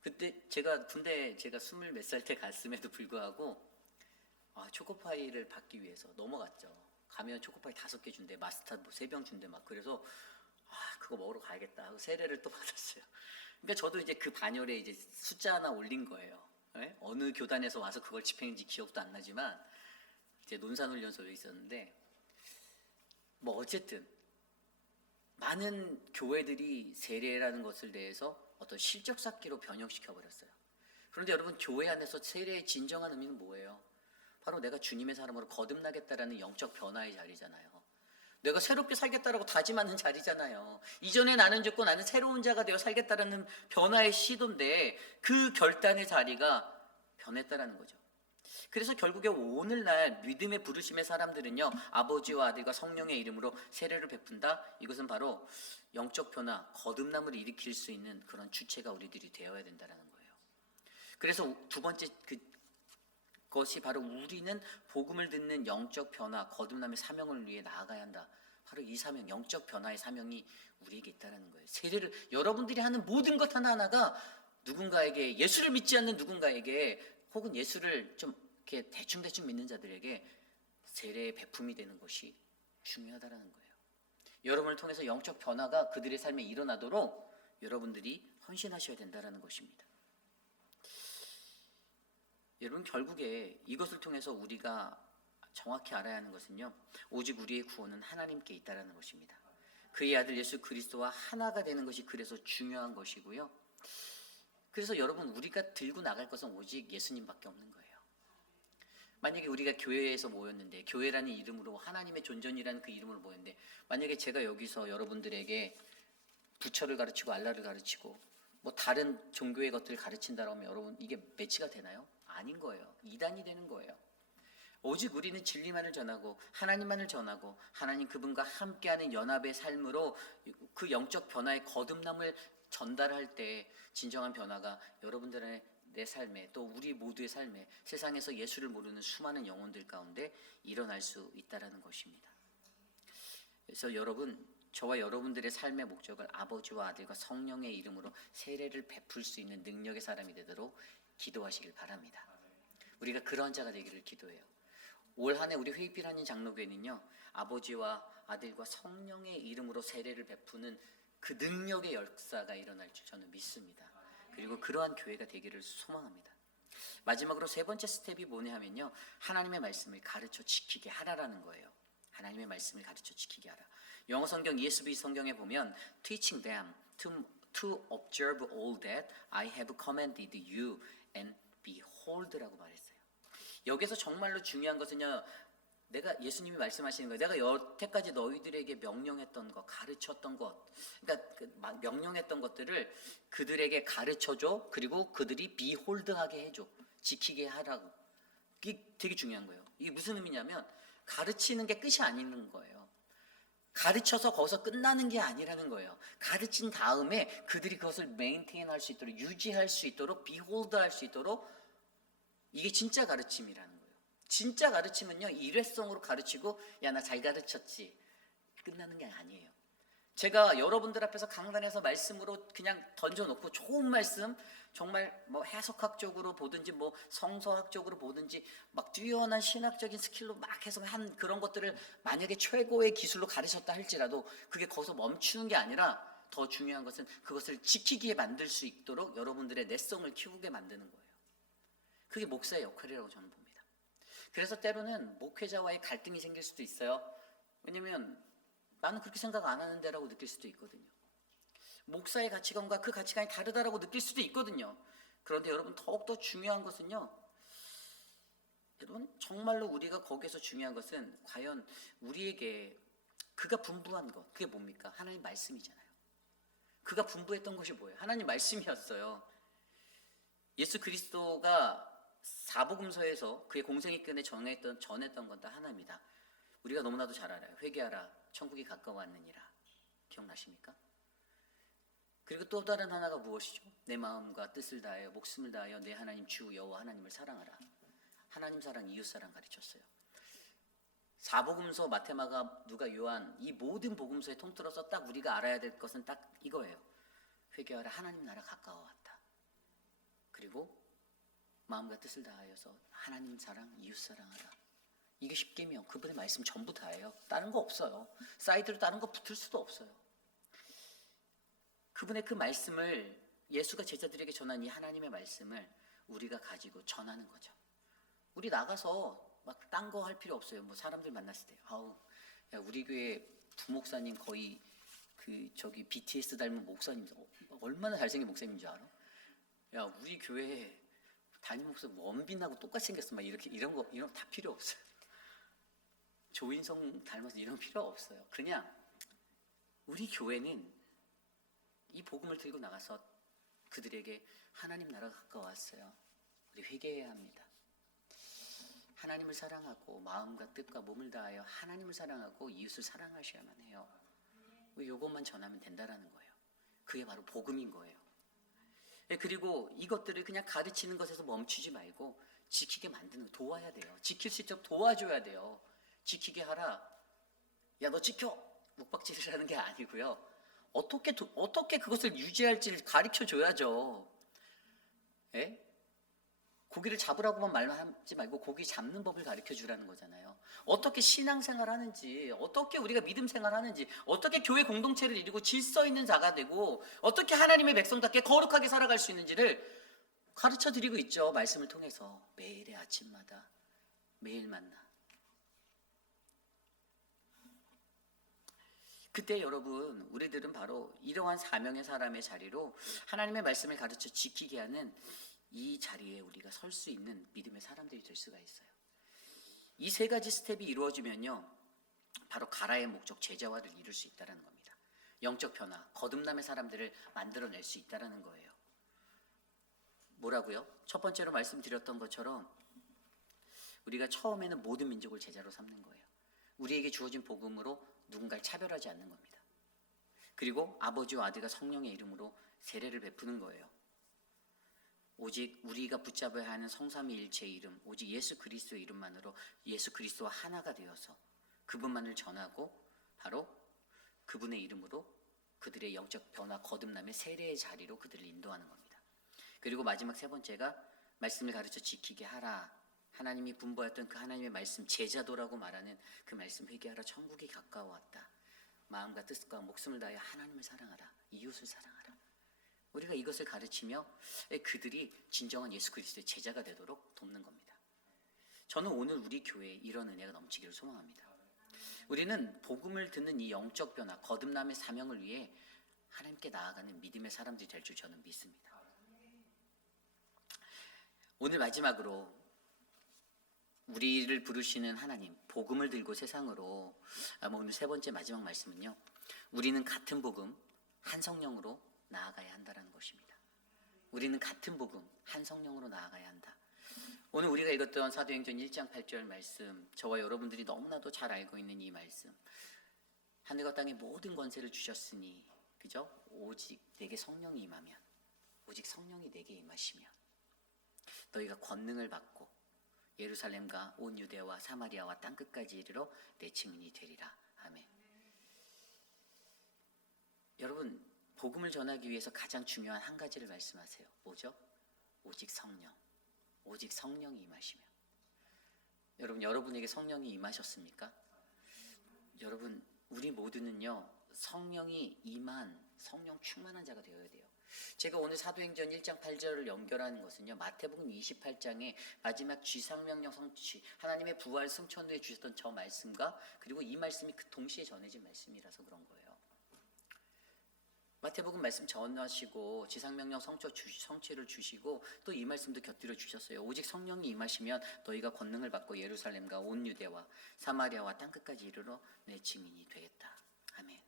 그때 제가 20몇 살 때 갔음에도 불구하고 초코파이를 받기 위해서 넘어갔죠. 가면 초코파이 5개 준대, 마스터드 3병 준대 막. 그래서 그거 먹으러 가야겠다 하고 세례를 또 받았어요. 그러니까 저도 이제 그 반열에 이제 숫자 하나 올린 거예요. 네? 어느 교단에서 와서 그걸 집행했는지 기억도 안 나지만 이제 논산훈련소에 있었는데, 뭐 어쨌든 많은 교회들이 세례라는 것을 대해서 어떤 실적 쌓기로 변형시켜 버렸어요. 그런데 여러분, 교회 안에서 세례의 진정한 의미는 뭐예요? 바로 내가 주님의 사람으로 거듭나겠다라는 영적 변화의 자리잖아요. 내가 새롭게 살겠다라고 다짐하는 자리잖아요. 이전에 나는 죽고 나는 새로운 자가 되어 살겠다라는 변화의 시도인데 그 결단의 자리가 변했다라는 거죠. 그래서 결국에 오늘날 믿음의 부르심의 사람들은요, 아버지와 아들과 성령의 이름으로 세례를 베푼다. 이것은 바로 영적 변화, 거듭남을 일으킬 수 있는 그런 주체가 우리들이 되어야 된다는 거예요. 그래서 두 번째 그것이 바로 우리는 복음을 듣는 영적 변화, 거듭남의 사명을 위해 나아가야 한다. 바로 이 사명, 영적 변화의 사명이 우리에게 있다는 거예요. 세례를 여러분들이 하는 모든 것 하나하나가 누군가에게, 예수를 믿지 않는 누군가에게, 혹은 예수를 좀 이렇게 대충대충 믿는 자들에게 세례의 베품이 되는 것이 중요하다는 거예요. 여러분을 통해서 영적 변화가 그들의 삶에 일어나도록 여러분들이 헌신하셔야 된다는 것입니다. 여러분, 결국에 이것을 통해서 우리가 정확히 알아야 하는 것은요, 오직 우리의 구원은 하나님께 있다는 것입니다. 그의 아들 예수 그리스도와 하나가 되는 것이 그래서 중요한 것이고요. 그래서 여러분, 우리가 들고 나갈 것은 오직 예수님밖에 없는 거예요. 만약에 우리가 교회에서 모였는데, 교회라는 이름으로 하나님의 존전이라는 그 이름으로 모였는데, 만약에 제가 여기서 여러분들에게 부처를 가르치고 알라를 가르치고 뭐 다른 종교의 것들을 가르친다고 하면 여러분, 이게 매치가 되나요? 아닌 거예요. 이단이 되는 거예요. 오직 우리는 진리만을 전하고 하나님만을 전하고 하나님 그분과 함께하는 연합의 삶으로 그 영적 변화의 거듭남을 전달할 때 진정한 변화가 여러분들의 내 삶에, 또 우리 모두의 삶에, 세상에서 예수를 모르는 수많은 영혼들 가운데 일어날 수 있다는 것입니다. 그래서 여러분, 저와 여러분들의 삶의 목적을 아버지와 아들과 성령의 이름으로 세례를 베풀 수 있는 능력의 사람이 되도록 기도하시길 바랍니다. 우리가 그런 자가 되기를 기도해요. 올 한 해 우리 회의필 한인 장로교회는요, 아버지와 아들과 성령의 이름으로 세례를 베푸는 그 능력의 역사가 일어날 줄 저는 믿습니다. 그리고 그러한 교회가 되기를 소망합니다. 마지막으로 세 번째 스텝이 뭐냐 하면요, 하나님의 말씀을 가르쳐 지키게 하라라는 거예요. 하나님의 말씀을 가르쳐 지키게 하라. 영어 성경 ESV 성경에 보면 teaching them to observe all that I have commanded you and behold라고 말했어요. 여기서 정말로 중요한 것은요, 내가, 예수님이 말씀하시는 거예요. 내가 여태까지 너희들에게 명령했던 것, 가르쳤던 것, 그러니까 명령했던 것들을 그들에게 가르쳐줘. 그리고 그들이 behold하게 해줘. 지키게 하라고. 이게 되게 중요한 거예요. 이게 무슨 의미냐면 가르치는 게 끝이 아니는 거예요. 가르쳐서 거기서 끝나는 게 아니라는 거예요. 가르친 다음에 그들이 그것을 메인테인 할 수 있도록, 유지할 수 있도록, behold 할 수 있도록, 이게 진짜 가르침이라는 거예요. 진짜 가르침은요, 일회성으로 가르치고 야, 나 잘 가르쳤지, 끝나는 게 아니에요. 제가 여러분들 앞에서 강단에서 말씀으로 그냥 던져놓고 좋은 말씀, 정말 뭐 해석학적으로 보든지 뭐 성서학적으로 보든지 막 뛰어난 신학적인 스킬로 막 해서 한 그런 것들을 만약에 최고의 기술로 가르쳤다 할지라도 그게 거기서 멈추는 게 아니라 더 중요한 것은 그것을 지키기에 만들 수 있도록 여러분들의 내성을 키우게 만드는 거예요. 그게 목사의 역할이라고 저는 봅니다. 그래서 때로는 목회자와의 갈등이 생길 수도 있어요. 왜냐면 나는 그렇게 생각 안 하는데라고 느낄 수도 있거든요. 목사의 가치관과 그 가치관이 다르다라고 느낄 수도 있거든요. 그런데 여러분, 더욱더 중요한 것은요, 여러분, 정말로 우리가 거기에서 중요한 것은 과연 우리에게 그가 분부한 것, 그게 뭡니까? 하나님 말씀이잖아요. 그가 분부했던 것이 뭐예요? 하나님 말씀이었어요. 예수 그리스도가 사복음서에서 그의 공생의 끈에 전했던 건 다 하나입니다. 우리가 너무나도 잘 알아요. 회개하라, 천국이 가까워왔느니라. 기억나십니까? 그리고 또 다른 하나가 무엇이죠? 내 마음과 뜻을 다하여 목숨을 다하여 내 하나님 주 여호와 하나님을 사랑하라. 하나님 사랑, 이웃 사랑 가르쳤어요. 사복음서, 마태마가, 누가, 요한, 이 모든 복음서에 통틀어서 딱 우리가 알아야 될 것은 딱 이거예요. 회개하라, 하나님 나라 가까워왔다. 그리고 마음과 뜻을 다하여서 하나님 사랑, 이웃 사랑하라. 이게 십계명, 그분의 말씀 전부 다예요. 다른 거 없어요. 사이드로 다른 거 붙을 수도 없어요. 그분의 그 말씀을, 예수가 제자들에게 전한 이 하나님의 말씀을 우리가 가지고 전하는 거죠. 우리 나가서 막 딴 거 할 필요 없어요. 뭐 사람들 만났을 때, 아우, 야, 우리 교회 부목사님 거의 BTS 닮은 목사님, 얼마나 잘생긴 목사님인 줄 알아? 야, 우리 교회 담임 목사 원빈하고 똑같이 생겼어. 막 이런 거 다 필요 없어요. 조인성 닮아서 이런 필요 없어요. 그냥 우리 교회는 이 복음을 들고 나가서 그들에게 하나님 나라가 가까웠어요. 우리 회개해야 합니다. 하나님을 사랑하고 마음과 뜻과 몸을 다하여 하나님을 사랑하고 이웃을 사랑하셔야만 해요. 이것만 전하면 된다라는 거예요. 그게 바로 복음인 거예요. 그리고 이것들을 그냥 가르치는 것에서 멈추지 말고 지키게 만드는 거 도와야 돼요. 지킬 수 있도록 도와줘야 돼요. 지키게 하라. 야, 너 지켜! 묵박질을 하는 게 아니고요. 어떻게 그것을 유지할지를 가르쳐 줘야죠. 예? 고기를 잡으라고만 말하지 말고 고기 잡는 법을 가르쳐 주라는 거잖아요. 어떻게 신앙생활 하는지, 어떻게 우리가 믿음 생활 하는지, 어떻게 교회 공동체를 이루고 질서 있는 자가 되고, 어떻게 하나님의 백성답게 거룩하게 살아갈 수 있는지를 가르쳐 드리고 있죠. 말씀을 통해서 매일의 아침마다 매일 만나. 그때 여러분, 우리들은 바로 이러한 사명의 사람의 자리로 하나님의 말씀을 가르쳐 지키게 하는 이 자리에 우리가 설 수 있는 믿음의 사람들이 될 수가 있어요. 이 세 가지 스텝이 이루어지면요, 바로 가라의 목적 제자화를 이룰 수 있다는 겁니다. 영적 변화, 거듭남의 사람들을 만들어낼 수 있다는 거예요. 뭐라고요? 첫 번째로 말씀드렸던 것처럼 우리가 처음에는 모든 민족을 제자로 삼는 거예요. 우리에게 주어진 복음으로 누군가를 차별하지 않는 겁니다. 그리고 아버지와 아들과 성령의 이름으로 세례를 베푸는 거예요. 오직 우리가 붙잡아야 하는 성삼위일체의 이름, 오직 예수 그리스도의 이름만으로 예수 그리스도와 하나가 되어서 그분만을 전하고 바로 그분의 이름으로 그들의 영적 변화, 거듭남의 세례의 자리로 그들을 인도하는 겁니다. 그리고 마지막 세 번째가 말씀을 가르쳐 지키게 하라. 하나님이 분부하였던 그 하나님의 말씀, 제자도라고 말하는 그 말씀 회개하라. 천국이 가까워왔다. 마음과 뜻과 목숨을 다하여 하나님을 사랑하라. 이웃을 사랑하라. 우리가 이것을 가르치며 그들이 진정한 예수 그리스도의 제자가 되도록 돕는 겁니다. 저는 오늘 우리 교회에 이런 은혜가 넘치기를 소망합니다. 우리는 복음을 듣는 이 영적 변화, 거듭남의 사명을 위해 하나님께 나아가는 믿음의 사람들이 될 줄 저는 믿습니다. 오늘 마지막으로 우리를 부르시는 하나님, 복음을 들고 세상으로, 오늘 세 번째 마지막 말씀은요, 우리는 같은 복음, 한 성령으로 나아가야 한다는 것입니다. 우리는 같은 복음, 한 성령으로 나아가야 한다. 오늘 우리가 읽었던 사도행전 1장 8절 말씀, 저와 여러분들이 너무나도 잘 알고 있는 이 말씀, 하늘과 땅의 모든 권세를 주셨으니, 그죠? 오직 내게 성령이 임하면, 오직 성령이 내게 임하시면 너희가 권능을 받고 예루살렘과 온 유대와 사마리아와 땅끝까지 이르러 내 증인이 되리라. 아멘. 여러분, 복음을 전하기 위해서 가장 중요한 한 가지를 말씀하세요. 뭐죠? 오직 성령. 오직 성령이 임하시면. 여러분, 여러분에게 성령이 임하셨습니까? 여러분, 우리 모두는요, 성령이 임한, 성령 충만한 자가 되어야 돼요. 제가 오늘 사도행전 1장 8절을 연결하는 것은요, 마태복음 28장의 마지막 쥐상명령 성취, 하나님의 부활 승천 후에 주셨던 저 말씀과 그리고 이 말씀이 그 동시에 전해진 말씀이라서 그런 거예요. 마태복음 말씀 전하시고 지상명령 성취를 주시고 또 이 말씀도 곁들여 주셨어요. 오직 성령이 임하시면 너희가 권능을 받고 예루살렘과 온 유대와 사마리아와 땅끝까지 이르러 내 증인이 되겠다. 아멘.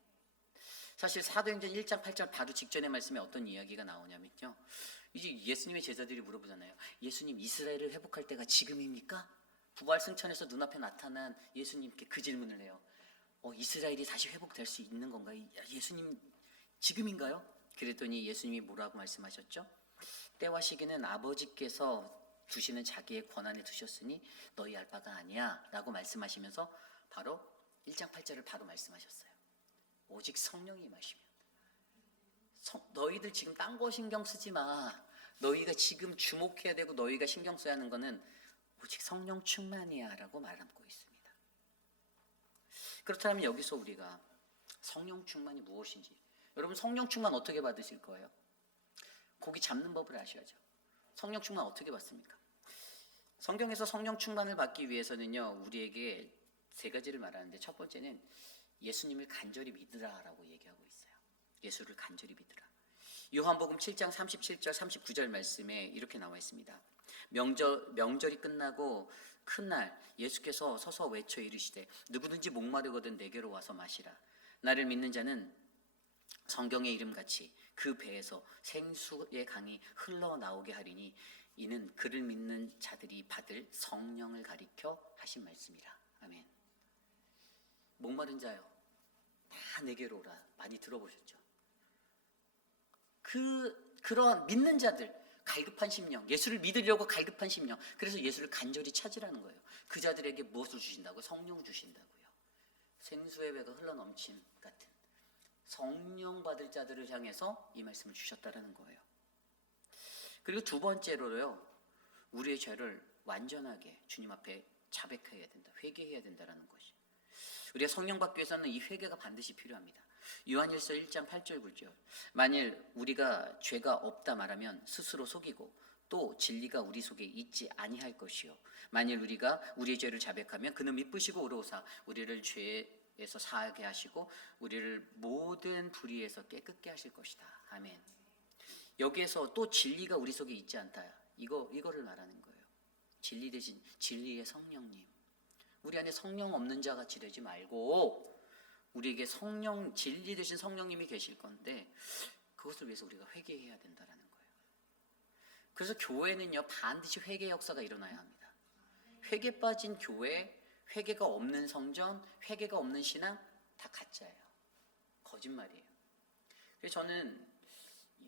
사실 사도행전 1장 8절 바로 직전의 말씀에 어떤 이야기가 나오냐면요, 이제 예수님의 제자들이 물어보잖아요. 예수님, 이스라엘을 회복할 때가 지금입니까? 부활 승천에서 눈앞에 나타난 예수님께 그 질문을 해요. 이스라엘이 다시 회복될 수 있는 건가요? 예수님, 지금인가요? 그랬더니 예수님이 뭐라고 말씀하셨죠? 때와 시기는 아버지께서 두시는 자기의 권한에 두셨으니 너희 알 바가 아니야 라고 말씀하시면서 바로 1장 8절을 바로 말씀하셨어요. 오직 성령이 임하시면. 너희들 지금 딴 거 신경 쓰지 마. 너희가 지금 주목해야 되고 너희가 신경 써야 하는 거는 오직 성령 충만이야 라고 말하고 있습니다. 그렇다면 여기서 우리가 성령 충만이 무엇인지, 여러분 성령 충만 어떻게 받으실 거예요? 고기 잡는 법을 아셔야죠. 성령 충만 어떻게 받습니까? 성경에서 성령 충만을 받기 위해서는요, 우리에게 세 가지를 말하는데, 첫 번째는 예수님을 간절히 믿으라라고 얘기하고 있어요. 예수를 간절히 믿으라. 요한복음 7장 37절 39절 말씀에 이렇게 나와 있습니다. 명절이 끝나고 큰 날 예수께서 서서 외쳐 이르시되 누구든지 목마르거든 내게로 와서 마시라. 나를 믿는 자는 성경의 이름같이 그 배에서 생수의 강이 흘러나오게 하리니 이는 그를 믿는 자들이 받을 성령을 가리켜 하신 말씀이라. 아멘. 목마른 자요 다 내게로 오라. 많이 들어보셨죠? 그런 믿는 자들, 갈급한 심령, 예수를 믿으려고 갈급한 심령, 그래서 예수를 간절히 찾으라는 거예요. 그 자들에게 무엇을 주신다고요? 성령 주신다고요. 생수의 배가 흘러넘침 같은 성령 받을 자들을 향해서 이 말씀을 주셨다라는 거예요. 그리고 두 번째로요, 우리의 죄를 완전하게 주님 앞에 자백해야 된다, 회개해야 된다라는 것이. 우리가 성령 받기 위해서는 이 회개가 반드시 필요합니다. 요한일서 1장 8절 9절. 만일 우리가 죄가 없다 말하면 스스로 속이고 또 진리가 우리 속에 있지 아니할 것이요. 만일 우리가 우리의 죄를 자백하면 그는 미쁘시고 의로우사 우리를 죄에서 사하게 하시고 우리를 모든 불의에서 깨끗게 하실 것이다. 아멘. 여기에서 또 진리가 우리 속에 있지 않다. 이거를 말하는 거예요. 진리 대신 진리의 성령님. 우리 안에 성령 없는 자 같이 되지 말고 우리에게 진리 되신 성령님이 계실 건데 그것을 위해서 우리가 회개해야 된다라는 거예요. 그래서 교회는요 반드시 회개 역사가 일어나야 합니다. 회개 빠진 교회, 회개가 없는 성전, 회개가 없는 신앙 다 가짜예요. 거짓말이에요. 그래서 저는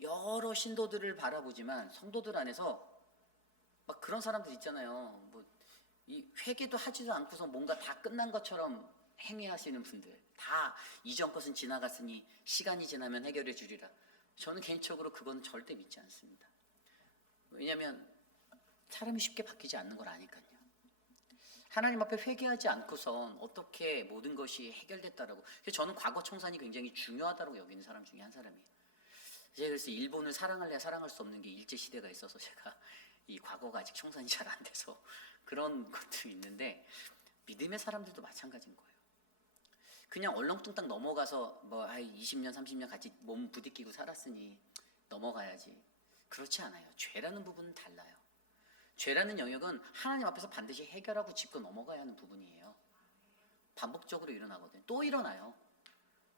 여러 신도들을 바라보지만 성도들 안에서 막 그런 사람들 있잖아요. 이 회개도 하지도 않고서 뭔가 다 끝난 것처럼 행위하시는 분들, 다 이전 것은 지나갔으니 시간이 지나면 해결해 주리라. 저는 개인적으로 그건 절대 믿지 않습니다. 왜냐하면 사람이 쉽게 바뀌지 않는 걸 아니까요. 하나님 앞에 회개하지 않고선 어떻게 모든 것이 해결됐다라고. 그래서 저는 과거 청산이 굉장히 중요하다고 여기는 사람 중에 한 사람이에요. 제가 그래서 일본을 사랑할래야 사랑할 수 없는 게 일제 시대가 있어서 제가 이 과거가 아직 청산이 잘 안 돼서 그런 것도 있는데 믿음의 사람들도 마찬가지인 거예요. 그냥 얼렁뚱땅 넘어가서 20년 30년 같이 몸 부딪히고 살았으니 넘어가야지. 그렇지 않아요. 죄라는 부분은 달라요. 죄라는 영역은 하나님 앞에서 반드시 해결하고 짚고 넘어가야 하는 부분이에요. 반복적으로 일어나거든요. 또 일어나요.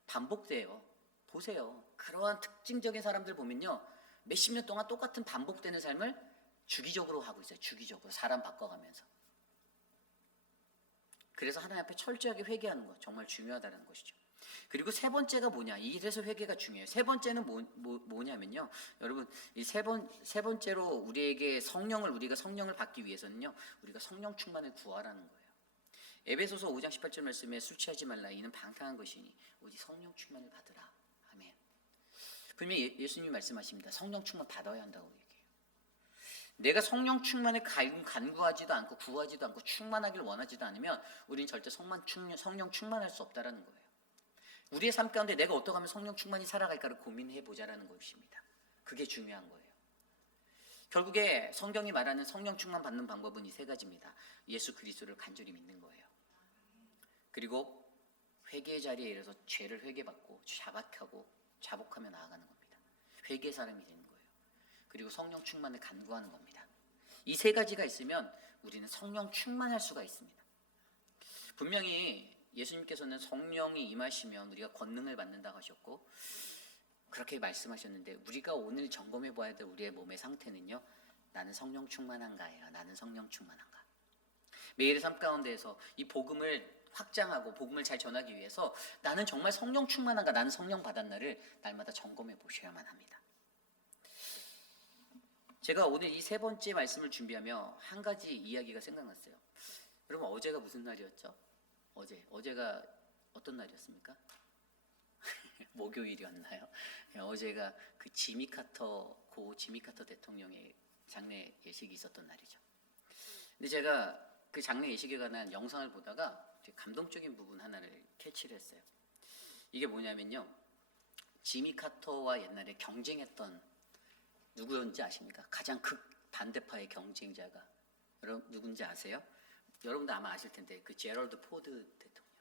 반복돼요. 보세요. 그러한 특징적인 사람들 보면요. 몇십 년 동안 똑같은 반복되는 삶을 주기적으로 하고 있어요. 주기적으로 사람 바꿔가면서. 그래서 하나님 앞에 철저하게 회개하는 것 정말 중요하다는 것이죠. 그리고 세 번째가 뭐냐? 이래서 회개가 중요해요. 세 번째는 뭐냐면요. 여러분 이 세 번째로 우리가 성령을 받기 위해서는요. 우리가 성령 충만을 구하라는 거예요. 에베소서 5장 18절 말씀에 술 취하지 말라. 이는 방탕한 것이니 오직 성령 충만을 받으라. 아멘. 분명히 예수님이 말씀하십니다. 성령 충만 받아야 한다고 얘기해요. 내가 성령 충만을 간구하지도 않고 구하지도 않고 충만하길 원하지도 않으면 우리는 절대 성령 충만할 수 없다라는 거예요. 우리의 삶 가운데 내가 어떻게 하면 성령 충만히 살아갈까를 고민해 보자라는 것입니다. 그게 중요한 거예요. 결국에 성경이 말하는 성령 충만 받는 방법은 이 세 가지입니다. 예수 그리스도를 간절히 믿는 거예요. 그리고 회개의 자리에 이르러서 죄를 회개받고 자복하며 나아가는 겁니다. 회개의 사람이 되는 거예요. 그리고 성령 충만을 간구하는 겁니다. 이 세 가지가 있으면 우리는 성령 충만할 수가 있습니다. 분명히 예수님께서는 성령이 임하시면 우리가 권능을 받는다고 하셨고 그렇게 말씀하셨는데 우리가 오늘 점검해 봐야 될 우리의 몸의 상태는요. 나는 성령 충만한가예요. 나는 성령 충만한가. 매일의 삶 가운데에서 이 복음을 확장하고 복음을 잘 전하기 위해서 나는 정말 성령 충만한가, 나는 성령 받았나를 날마다 점검해 보셔야만 합니다. 제가 오늘 이 세 번째 말씀을 준비하며 한 가지 이야기가 생각났어요. 여러분 어제가 무슨 날이었죠? 어제가 어떤 날이었습니까? 목요일이었나요? 어제가 그 고 지미 카터 대통령의 장례 예식이 있었던 날이죠. 근데 제가 그 장례 예식에 관한 영상을 보다가 감동적인 부분 하나를 캐치를 했어요. 이게 뭐냐면요. 지미 카터와 옛날에 경쟁했던 누구였는지 아십니까? 가장 극반대파의 경쟁자가 여러분 누군지 아세요? 여러분도 아마 아실 텐데 그 제럴드 포드 대통령.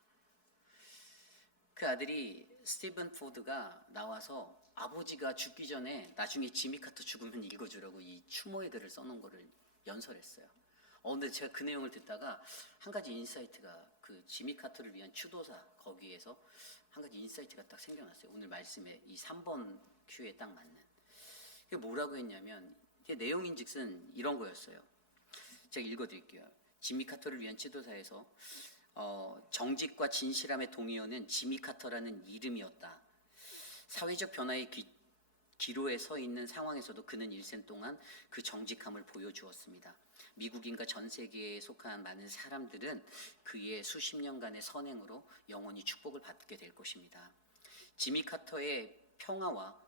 그 아들이 스티븐 포드가 나와서 아버지가 죽기 전에 나중에 지미 카터 죽으면 읽어주라고 이 추모의 글을 써놓은 거를 연설했어요. 근데 제가 그 내용을 듣다가 한 가지 인사이트가 그 지미 카터를 위한 추도사 거기에서 한 가지 인사이트가 딱 생겨났어요. 오늘 말씀에 이 3번 큐에 딱 맞는. 이게 뭐라고 했냐면 이게 내용인즉슨 이런 거였어요. 제가 읽어드릴게요. 지미 카터를 위한 지도사에서 정직과 진실함의 동의어는 지미 카터라는 이름이었다. 사회적 변화의 기로에 서 있는 상황에서도 그는 일생 동안 그 정직함을 보여주었습니다. 미국인과 전 세계에 속한 많은 사람들은 그의 수십 년간의 선행으로 영원히 축복을 받게 될 것입니다. 지미 카터의 평화와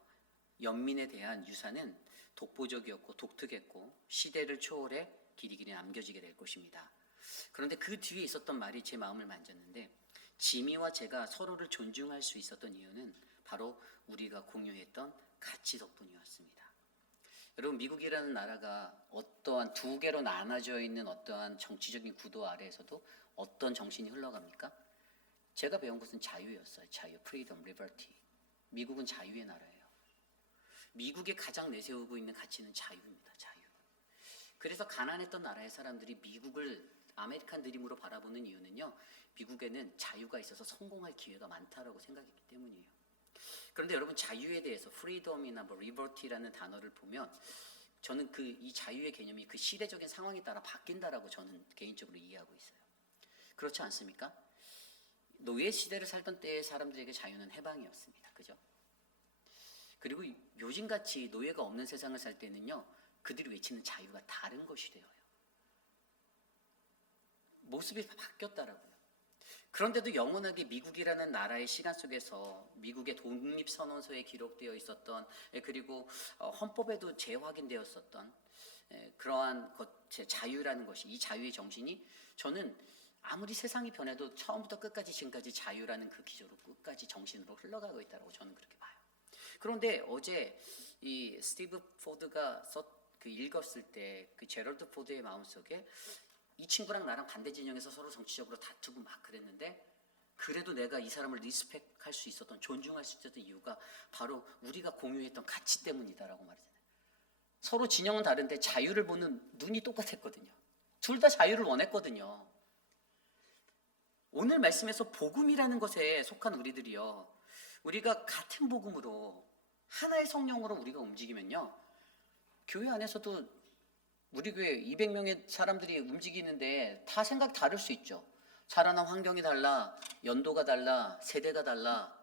연민에 대한 유산은 독보적이었고 독특했고 시대를 초월해 길이길이 남겨지게 될 것입니다. 그런데 그 뒤에 있었던 말이 제 마음을 만졌는데 지미와 제가 서로를 존중할 수 있었던 이유는 바로 우리가 공유했던 가치 덕분이었습니다. 여러분, 미국이라는 나라가 어떠한 두 개로 나눠져 있는 어떠한 정치적인 구도 아래에서도 어떤 정신이 흘러갑니까? 제가 배운 것은 자유였어요. 자유, freedom, liberty. 미국은 자유의 나라예요. 미국에 가장 내세우고 있는 가치는 자유입니다. 자유. 그래서 가난했던 나라의 사람들이 미국을 아메리칸 드림으로 바라보는 이유는요, 미국에는 자유가 있어서 성공할 기회가 많다라고 생각했기 때문이에요. 그런데 여러분, 자유에 대해서 freedom이나 liberty라는 단어를 보면 저는 이 자유의 개념이 그 시대적인 상황에 따라 바뀐다라고 저는 개인적으로 이해하고 있어요. 그렇지 않습니까? 노예 시대를 살던 때의 사람들에게 자유는 해방이었습니다. 그죠? 그리고 요즘같이 노예가 없는 세상을 살 때는요, 그들이 외치는 자유가 다른 것이 되어요. 모습이 바뀌었다라고요. 그런데도 영원하게 미국이라는 나라의 시간 속에서 미국의 독립선언서에 기록되어 있었던, 그리고 헌법에도 재확인되었었던 그러한 것의 자유라는 것이, 이 자유의 정신이 저는 아무리 세상이 변해도 처음부터 끝까지 지금까지 자유라는 그 기조로 끝까지 정신으로 흘러가고 있다고 저는 그렇게 봐요. 그런데 어제 이 스티브 포드가 읽었을 때 그 제럴드 포드의 마음속에 이 친구랑 나랑 반대 진영에서 서로 정치적으로 다투고 막 그랬는데 그래도 내가 이 사람을 리스펙할 수 있었던, 존중할 수 있었던 이유가 바로 우리가 공유했던 가치 때문이다라고 말하잖아요. 서로 진영은 다른데 자유를 보는 눈이 똑같았거든요. 둘 다 자유를 원했거든요. 오늘 말씀에서 복음이라는 것에 속한 우리들이요, 우리가 같은 복음으로 하나의 성령으로 우리가 움직이면요, 교회 안에서도 우리 교회 200명의 사람들이 움직이는데 다 생각 다를 수 있죠. 자라난 환경이 달라, 연도가 달라, 세대가 달라.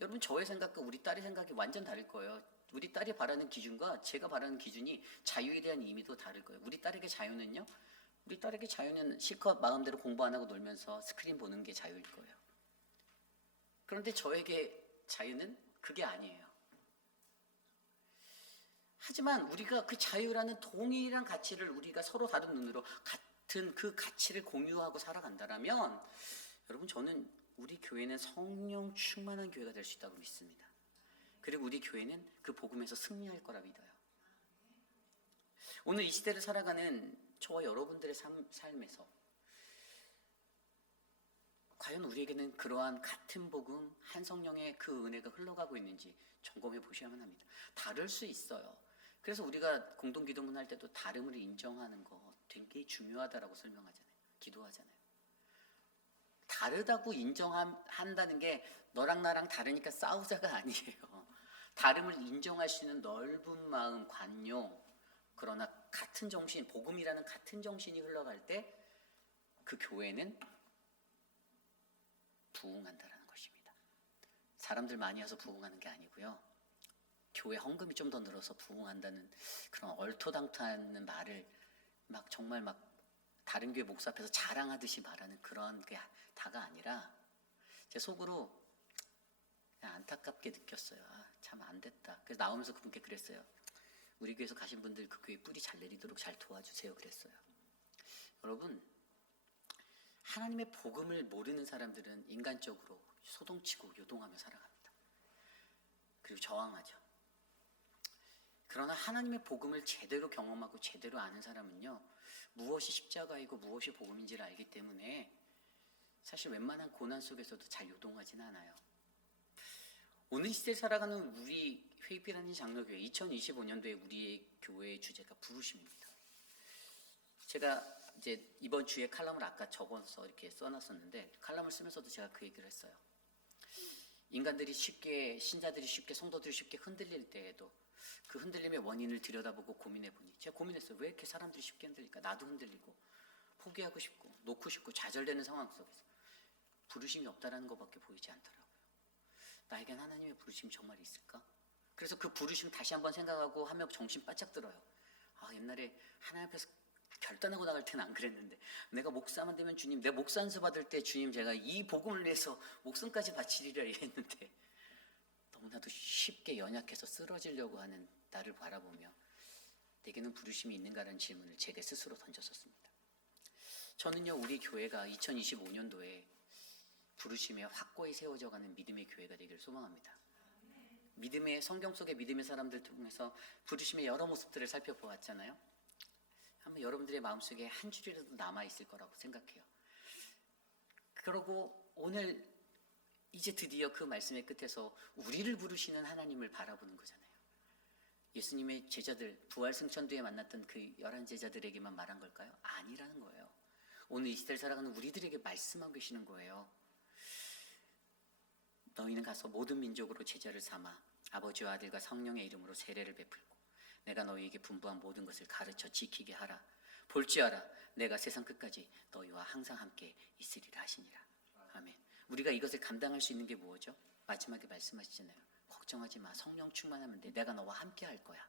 여러분, 저의 생각과 우리 딸의 생각이 완전 다를 거예요. 우리 딸이 바라는 기준과 제가 바라는 기준이 자유에 대한 의미도 다를 거예요. 우리 딸에게 자유는 실컷 마음대로 공부 안 하고 놀면서 스크린 보는 게 자유일 거예요. 그런데 저에게 자유는 그게 아니에요. 하지만 우리가 그 자유라는 동일한 가치를 우리가 서로 다른 눈으로 같은 그 가치를 공유하고 살아간다면 여러분, 저는 우리 교회는 성령 충만한 교회가 될 수 있다고 믿습니다. 그리고 우리 교회는 그 복음에서 승리할 거라 믿어요. 오늘 이 시대를 살아가는 저와 여러분들의 삶에서 과연 우리에게는 그러한 같은 복음, 한 성령의 그 은혜가 흘러가고 있는지 점검해 보셔야만 합니다. 다를 수 있어요. 그래서 우리가 공동기도문 할 때도 다름을 인정하는 거 되게 중요하다라고 설명하잖아요. 기도하잖아요. 다르다고 인정한다는 게 너랑 나랑 다르니까 싸우자가 아니에요. 다름을 인정할 수 있는 넓은 마음, 관용, 그러나 같은 정신, 복음이라는 같은 정신이 흘러갈 때 그 교회는 부흥한다라는 것입니다. 사람들 많이 와서 부흥하는 게 아니고요, 교회 헌금이 좀 더 늘어서 부흥한다는 그런 얼토당토하는 말을 막 정말 막 다른 교회 목사 앞에서 자랑하듯이 말하는 그런 게 다가 아니라 제 속으로 그냥 안타깝게 느꼈어요. 참 안 됐다. 그래서 나오면서 그분께 그랬어요. 우리 교회에서 가신 분들 그 교회 뿌리 잘 내리도록 잘 도와주세요 그랬어요. 여러분, 하나님의 복음을 모르는 사람들은 인간적으로 소동치고 요동하며 살아갑니다. 그리고 저항하죠. 그러나 하나님의 복음을 제대로 경험하고 제대로 아는 사람은요, 무엇이 십자가이고 무엇이 복음인지를 알기 때문에 사실 웬만한 고난 속에서도 잘 요동하지는 않아요. 오늘 시대에 살아가는 우리 회입이라는 장로교회, 2025년도에 우리의 교회의 주제가 부르심입니다. 제가 이제 이번 주에 칼럼을 아까 적어서 이렇게 써놨었는데 칼럼을 쓰면서도 제가 그 얘기를 했어요. 인간들이 쉽게, 신자들이 쉽게, 성도들이 쉽게 흔들릴 때에도 그 흔들림의 원인을 들여다보고 고민해보니 제가 고민했어요. 왜 이렇게 사람들이 쉽게 흔들릴까? 나도 흔들리고 포기하고 싶고 놓고 싶고 좌절되는 상황 속에서 부르심이 없다라는 것밖에 보이지 않더라고요. 나에겐 하나님의 부르심이 정말 있을까? 그래서 그 부르심 다시 한번 생각하고 하면 정신 바짝 들어요. 옛날에 하나님 앞에서 결단하고 나갈 때는 안 그랬는데 내가 목사만 되면 주님, 내 목사 안수 받을 때 주님 제가 이 복음을 위해서 목숨까지 바치리라 이랬는데 너무나도 쉽게 연약해서 쓰러지려고 하는 나를 바라보며 내게는 부르심이 있는가라는 질문을 제게 스스로 던졌었습니다. 저는요, 우리 교회가 2025년도에 부르심에 확고히 세워져가는 믿음의 교회가 되기를 소망합니다. 믿음의, 성경 속의 믿음의 사람들 통해서 부르심의 여러 모습들을 살펴보았잖아요. 한번 여러분들의 마음속에 한 줄이라도 남아있을 거라고 생각해요. 그러고 오늘 이제 드디어 그 말씀의 끝에서 우리를 부르시는 하나님을 바라보는 거잖아요. 예수님의 제자들, 부활 승천뒤에 만났던 그 11 제자들에게만 말한 걸까요? 아니라는 거예요. 오늘 이 시대를 살아가는 우리들에게 말씀하고 계시는 거예요. 너희는 가서 모든 민족으로 제자를 삼아 아버지와 아들과 성령의 이름으로 세례를 베풀고 내가 너희에게 분부한 모든 것을 가르쳐 지키게 하라. 볼지어라 내가 세상 끝까지 너희와 항상 함께 있으리라 하시니라. 아멘. 우리가 이것을 감당할 수 있는 게 뭐죠? 마지막에 말씀하시잖아요. 걱정하지 마. 성령 충만하면 돼. 내가 너와 함께 할 거야.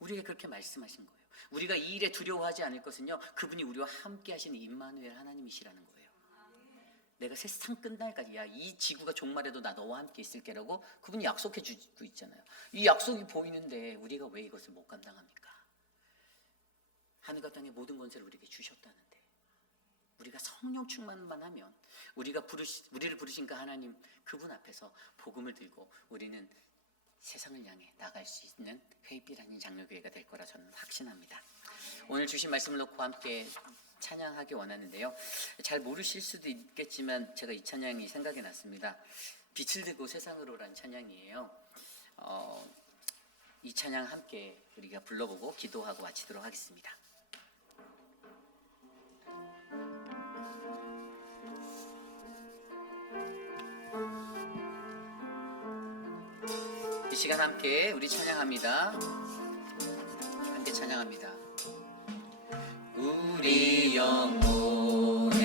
우리에게 그렇게 말씀하신 거예요. 우리가 이 일에 두려워하지 않을 것은요, 그분이 우리와 함께 하시는 임마누엘 하나님이시라는 거예요. 내가 세상 끝날까지, 이 지구가 종말해도 나 너와 함께 있을게라고 그분이 약속해 주고 있잖아요. 이 약속이 보이는데 우리가 왜 이것을 못 감당합니까? 하늘과 땅의 모든 권세를 우리에게 주셨다는데 우리가 성령 충만만 하면 우리를 부르신 그 하나님 그분 앞에서 복음을 들고 우리는 세상을 향해 나갈 수 있는 회빛 아닌 장로교회가 될 거라 저는 확신합니다. 오늘 주신 말씀을 놓고 함께 찬양하기 원하는데요. 잘 모르실 수도 있겠지만 제가 이 찬양이 생각이 났습니다. 빛을 들고 세상으로란 찬양이에요. 이 찬양 함께 우리가 불러보고 기도하고 마치도록 하겠습니다. 이 시간 함께 우리 찬양합니다. 함께 찬양합니다. 우리 영혼에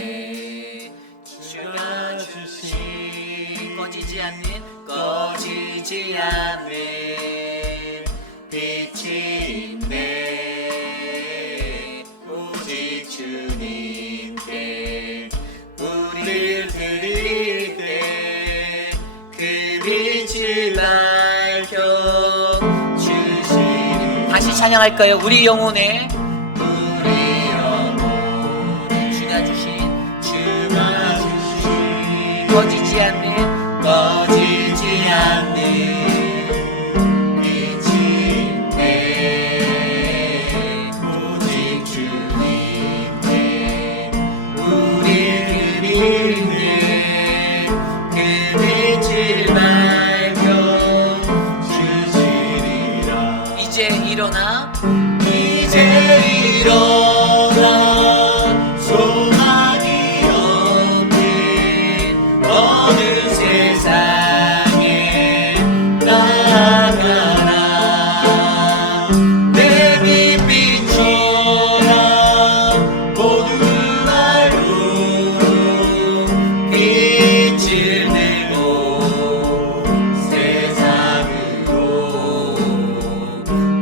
주가 주신 꺼지지 않는 빛이 있네. 오직 주님께 우리를 드릴 때 그 빛을 밝혀주시니. 다시 찬양할까요? 우리 영혼에 꺼지지 않는 빛이 있네. 오직 주님께 우리를 믿는 그 빛을 밝혀주시리라. 이제 일어나 소망이 없는 어느 세상에 나가라. 내 빛비춰라. 모두 알도록 빛을 내고 세상으로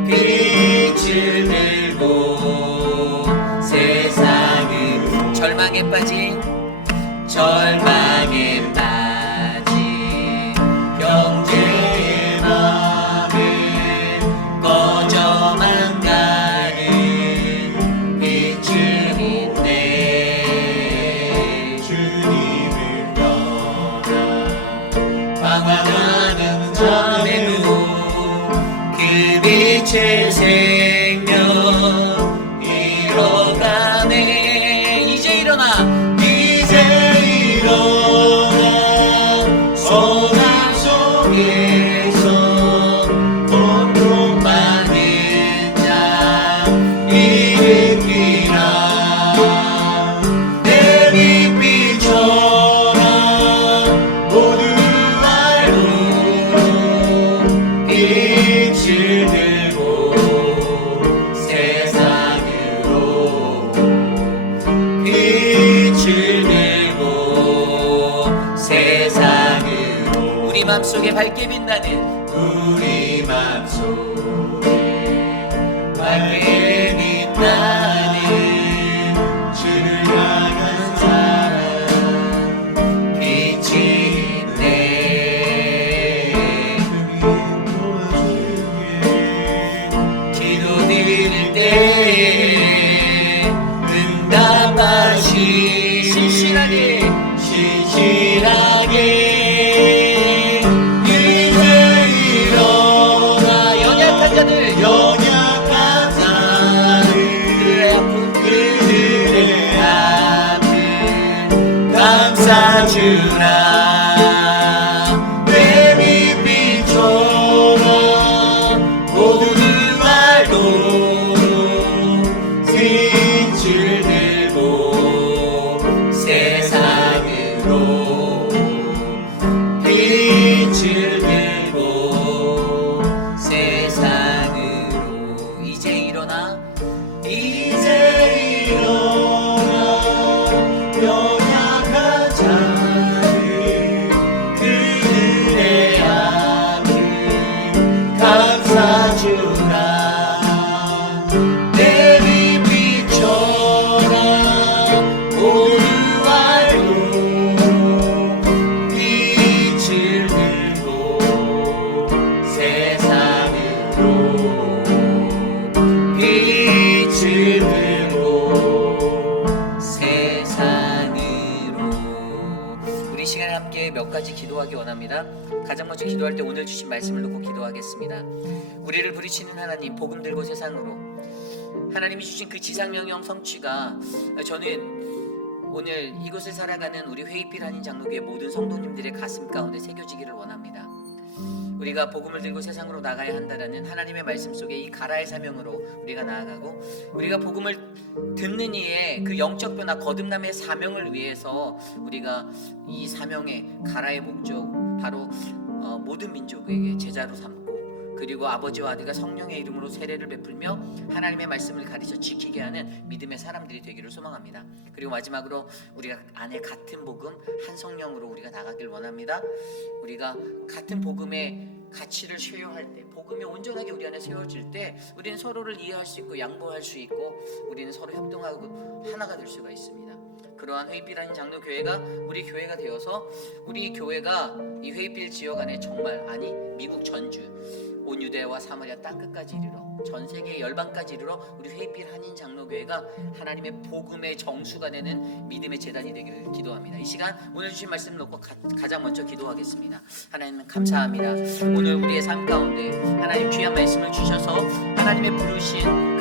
빛을 내고 세상을 절망에 빠진 형제의 마음을 꺼져만 가는 빛을 있네. 주님을 떠나 방황하는 자에도 그 빛의 생명 잃어가네. 이제 일어나 맘속에 밝게 빛나는 우리 맘속에 밝게 빛나는 주를 향한 사랑 빛이 있네. 기도드릴 때 응답하시 신실하게 이제 일어나 연약한 자들 연약한 자들의 아픔 감싸주라. 내 빛비춰라 모든 말도 빛을 들고 세상으로 빛을 들고 세상으로 이제 일어나 연약한 자들 그들의 아픔 감싸주라. 내 빛 비춰라 모두 알고 빛을 들고 세상으로 빛을 들고 세상으로. 우리 시간에 함께 몇 가지 기도하기 원합니다. 가장 먼저 기도할 때 오늘 주신 말씀을 놓고 기도하겠습니다. 우리를 부르시는 하나님, 복음 들고 세상으로, 하나님이 주신 그 지상명령 성취가 저는 오늘 이곳을 살아가는 우리 회의필 한인 장로교회 모든 성도님들의 가슴 가운데 새겨지기를 원합니다. 우리가 복음을 들고 세상으로 나가야 한다라는 하나님의 말씀 속에 이 가라의 사명으로 우리가 나아가고, 우리가 복음을 듣는 이의 그 영적 변화 거듭남의 사명을 위해서 우리가 이 사명의 가라의 목적 바로 모든 민족에게 제자로 삼고, 그리고 아버지와 아들과 성령의 이름으로 세례를 베풀며 하나님의 말씀을 가르쳐 지키게 하는 믿음의 사람들이 되기를 소망합니다. 그리고 마지막으로 우리가 안에 같은 복음, 한 성령으로 우리가 나가길 원합니다. 우리가 같은 복음의 가치를 쉐어할 때, 복음이 온전하게 우리 안에 세워질 때 우리는 서로를 이해할 수 있고 양보할 수 있고 우리는 서로 협동하고 하나가 될 수가 있습니다. 그러한 회의필 장로교회가 우리 교회가 되어서 우리 교회가 이 회의필 지역 안에 정말, 아니 미국 전주 온 유대와 사마리아 땅끝까지 이르러 전 세계 열방까지 이르러 우리 회의필 한인 장로교회가 하나님의 복음의 정수가 되는 믿음의 재단이 되기를 기도합니다. 이 시간 오늘 주신 말씀을 놓고 가장 먼저 기도하겠습니다. 하나님 감사합니다. 오늘 우리의 삶 가운데 하나님 귀한 말씀을 주셔서 하나님의 그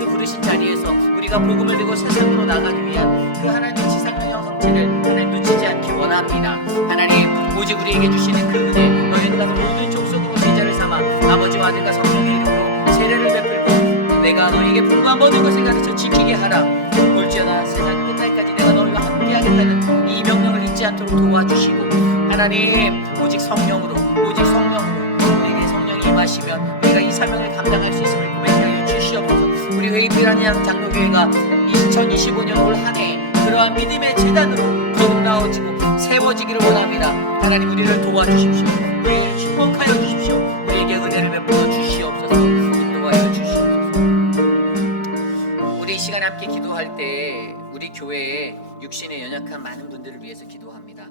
부르신 자리에서 우리가 복음을 들고 세상으로 나가기 위한 그 하나님의 지상명령 성취를 하나님 놓치지 않기 원합니다. 하나님 오직 우리에게 주시는 그 은혜, 너희는 가서 모든 족속으로 제자를 삼아 아버지와 아들과 성령의 이름으로 세례를 베풀고 내가 너희에게 분부한 모든 것을 가르쳐 지키게 하라. 볼지어다 세상 끝날까지 내가 너희와 함께 하겠다는 이 명령을 잊지 않도록 도와주시고, 하나님 오직 성령으로 우리에게 성령이 임하시면 우리가 이 사명을 감당할 수 있음을 고백하여 주시옵소서. 우리 회의필 한인 장로교회가 2025년 올 한 해 그러한 믿음의 재단으로 거듭나어지고 세워지기를 원합니다. 하나님 우리를 도와주십시오. 우리를 축복하여 주십시오. 우리에게 은혜를 베풀어 주시옵소서. 인도하여 주시옵소서. 우리 이 시간 함께 기도할 때 우리 교회에 육신의 연약한 많은 분들을 위해서 기도합니다.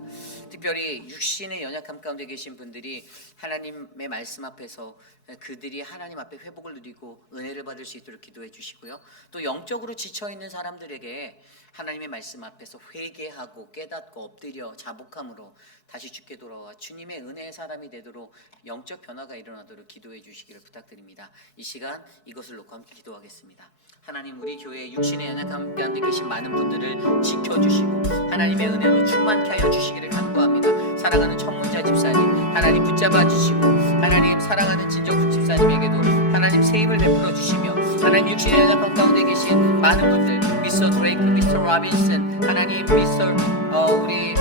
특별히 육신의 연약함 가운데 계신 분들이 하나님의 말씀 앞에서 그들이 하나님 앞에 회복을 누리고 은혜를 받을 수 있도록 기도해 주시고요. 또 영적으로 지쳐있는 사람들에게 하나님의 말씀 앞에서 회개하고 깨닫고 엎드려 자복함으로 다시 주께 돌아와 주님의 은혜의 사람이 되도록 영적 변화가 일어나도록 기도해 주시기를 부탁드립니다. 이 시간 이것을 놓고 함께 기도하겠습니다. 하나님 우리 교회에 육신의 연약함 가운데 계신 많은 분들을 지켜주시고 하나님의 은혜로 충만케 하여 주시기를 간구합니다. 사랑하는 청문자 집사님 하나님 붙잡아 주시고, 하나님 사랑하는 진정수 집사님에게도 하나님 새 힘을 베풀어 주시며, 하나님 육신의 연약함 가운데 계신 많은 분들, 미스터 드레이크, 미스터 라빈슨, 하나님 미스터 우리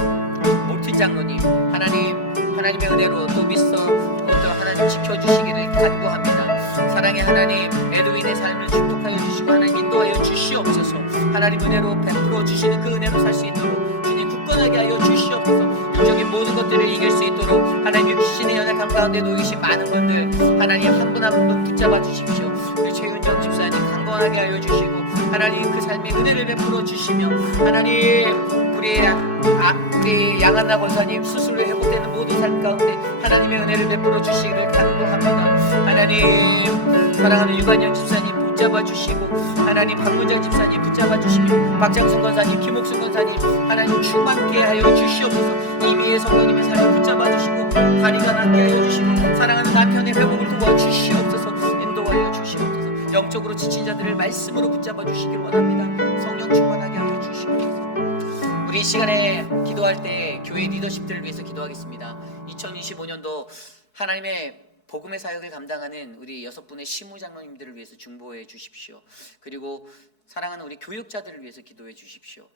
몰튼 장로님, 하나님의 은혜로 또 미스터 하나님 지켜주시기를 간구합니다. 사랑의 하나님 에드윈의 삶을 축복하여 주시고 하나님 인도하여 주시옵소서. 하나님 은혜로 베풀어 주시는 그 은혜로 살 수 있도록 주님 굳건하게 하여 주시옵소서. 육적인 모든 것들을 이길 수 있도록 하나님 육신의 연약함 가운데 놓여 계신 많은 분들 하나님 한 분 한 분 붙잡아 주십시오. 우리 최윤정 집사님 강건하게 하여 주시고 하나님 그 삶의 은혜를 베풀어 주시며 하나님 우리 양한나 권사님 수술로 회복되는 모든 삶 가운데 하나님의 은혜를 베풀어 주시기를 간구합니다. 하나님 사랑하는 유관영 집사님 붙잡아 주시고 하나님 박문장 집사님 붙잡아 주시고 박장순 권사님 김옥순 권사님 하나님 충만케 하여 주시옵소서. 이미의 성도님의 삶을 붙잡아 주시고 다리가 낫게 하여 주시고 사랑하는 남편의 회복을 도와 주시옵소서. 인도하여 주시옵소서. 영적으로 지친 자들을 말씀으로 붙잡아 주시길 원합니다. 성령 충만하게 하여 주시옵소서. 우리 이 시간에 기도할 때 교회 리더십들을 위해서 기도하겠습니다. 2025년도 하나님의 복음의 사역을 감당하는 우리 6분의 시무장로님들을 위해서 중보해 주십시오. 그리고 사랑하는 우리 교육자들을 위해서 기도해 주십시오.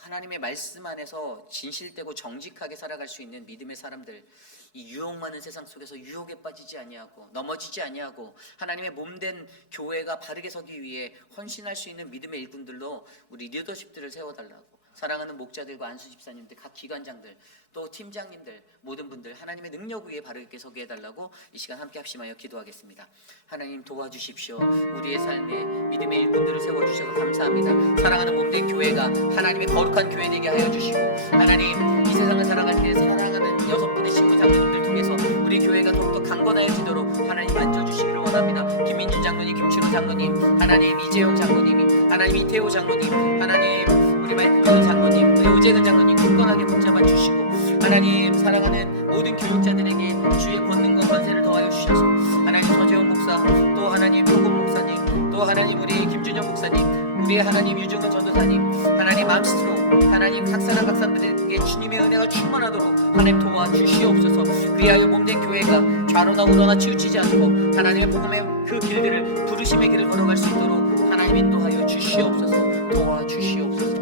하나님의 말씀 안에서 진실되고 정직하게 살아갈 수 있는 믿음의 사람들, 이 유혹 많은 세상 속에서 유혹에 빠지지 아니하고 넘어지지 아니하고 하나님의 몸된 교회가 바르게 서기 위해 헌신할 수 있는 믿음의 일꾼들로 우리 리더십들을 세워달라고, 사랑하는 목자들과 안수 집사님들, 각 기관장들, 또 팀장님들, 모든 분들 하나님의 능력 위에 바르게 서게 해달라고 이 시간 함께 합심하여 기도하겠습니다. 하나님 도와주십시오. 우리의 삶에 믿음의 일꾼들을 세워주셔서 감사합니다. 사랑하는 몸된 교회가 하나님의 거룩한 교회 되게 하여 주시고 하나님 이 세상을 살아갈 때 사랑하는 6분의 신부장님들 통해서 우리 교회가 더욱더 강건해지도록 하나님 만져주시기를 원합니다. 김민준 장로님, 김춘호 장로님, 하나님 이재용 장로님, 하나님 이태호 장로님, 하나님 우리 말씀 장로님, 우리 오재근 장로님 굳건하게 붙잡아 주시고 하나님 사랑하는 모든 교육자들에게 주의 권능과 권세를 더하여 주셔서 하나님 서재원 목사, 또 하나님 조금 목사님, 또 하나님 우리 김준영 목사님, 우리 하나님 유정은 전도사님, 하나님 암스트롱, 하나님 각 사람 각 사람들에게 주님의 은혜가 충만하도록 하나님 도와주시옵소서. 그리하여 몸된 교회가 좌로나 우로나 치우치지 않고 하나님의 복음의 그 길들을 부르심의 길을 걸어갈 수 있도록 하나님 인도하여 주시옵소서. 도와주시옵소서.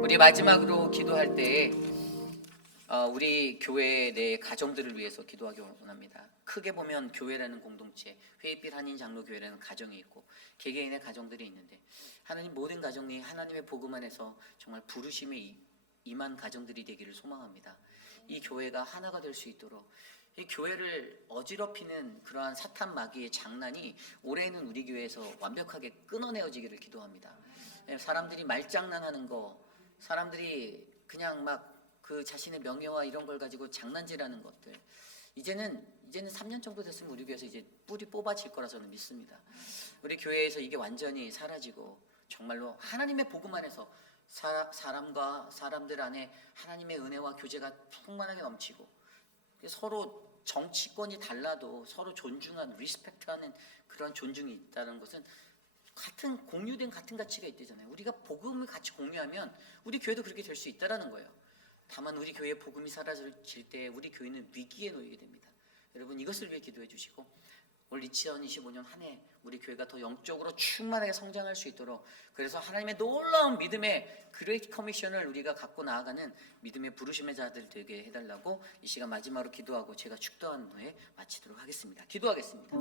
우리 마지막으로 기도할 때 우리 교회 내 가정들을 위해서 기도하기 원합니다. 크게 보면 교회라는 공동체, 회의빛 한인 장로교회라는 가정이 있고 개개인의 가정들이 있는데 하나님 모든 가정이 하나님의 복음 안에서 정말 부르심에 임한 가정들이 되기를 소망합니다. 이 교회가 하나가 될 수 있도록 이 교회를 어지럽히는 그러한 사탄 마귀의 장난이 올해는 우리 교회에서 완벽하게 끊어내어지기를 기도합니다. 사람들이 말장난하는 거, 사람들이 그냥 막 그 자신의 명예와 이런 걸 가지고 장난질하는 것들, 이제는 3년 정도 됐으면 우리 교회에서 이제 뿌리 뽑아질 거라 저는 믿습니다. 우리 교회에서 이게 완전히 사라지고 정말로 하나님의 복음 안에서 사람과 사람들 안에 하나님의 은혜와 교제가 풍만하게 넘치고 서로 정치권이 달라도 서로 존중하는, 리스펙트하는 그런 존중이 있다는 것은 같은 공유된 같은 가치가 있대잖아요. 우리가 복음을 같이 공유하면 우리 교회도 그렇게 될 수 있다라는 거예요. 다만 우리 교회의 복음이 사라질 때 우리 교회는 위기에 놓이게 됩니다. 여러분 이것을 위해 기도해 주시고 올 2025년 한 해 우리 교회가 더 영적으로 충만하게 성장할 수 있도록, 그래서 하나님의 놀라운 믿음의 그레이트 커미션을 우리가 갖고 나아가는 믿음의 부르심의 자들 되게 해달라고 이 시간 마지막으로 기도하고 제가 축도한 후에 마치도록 하겠습니다. 기도하겠습니다.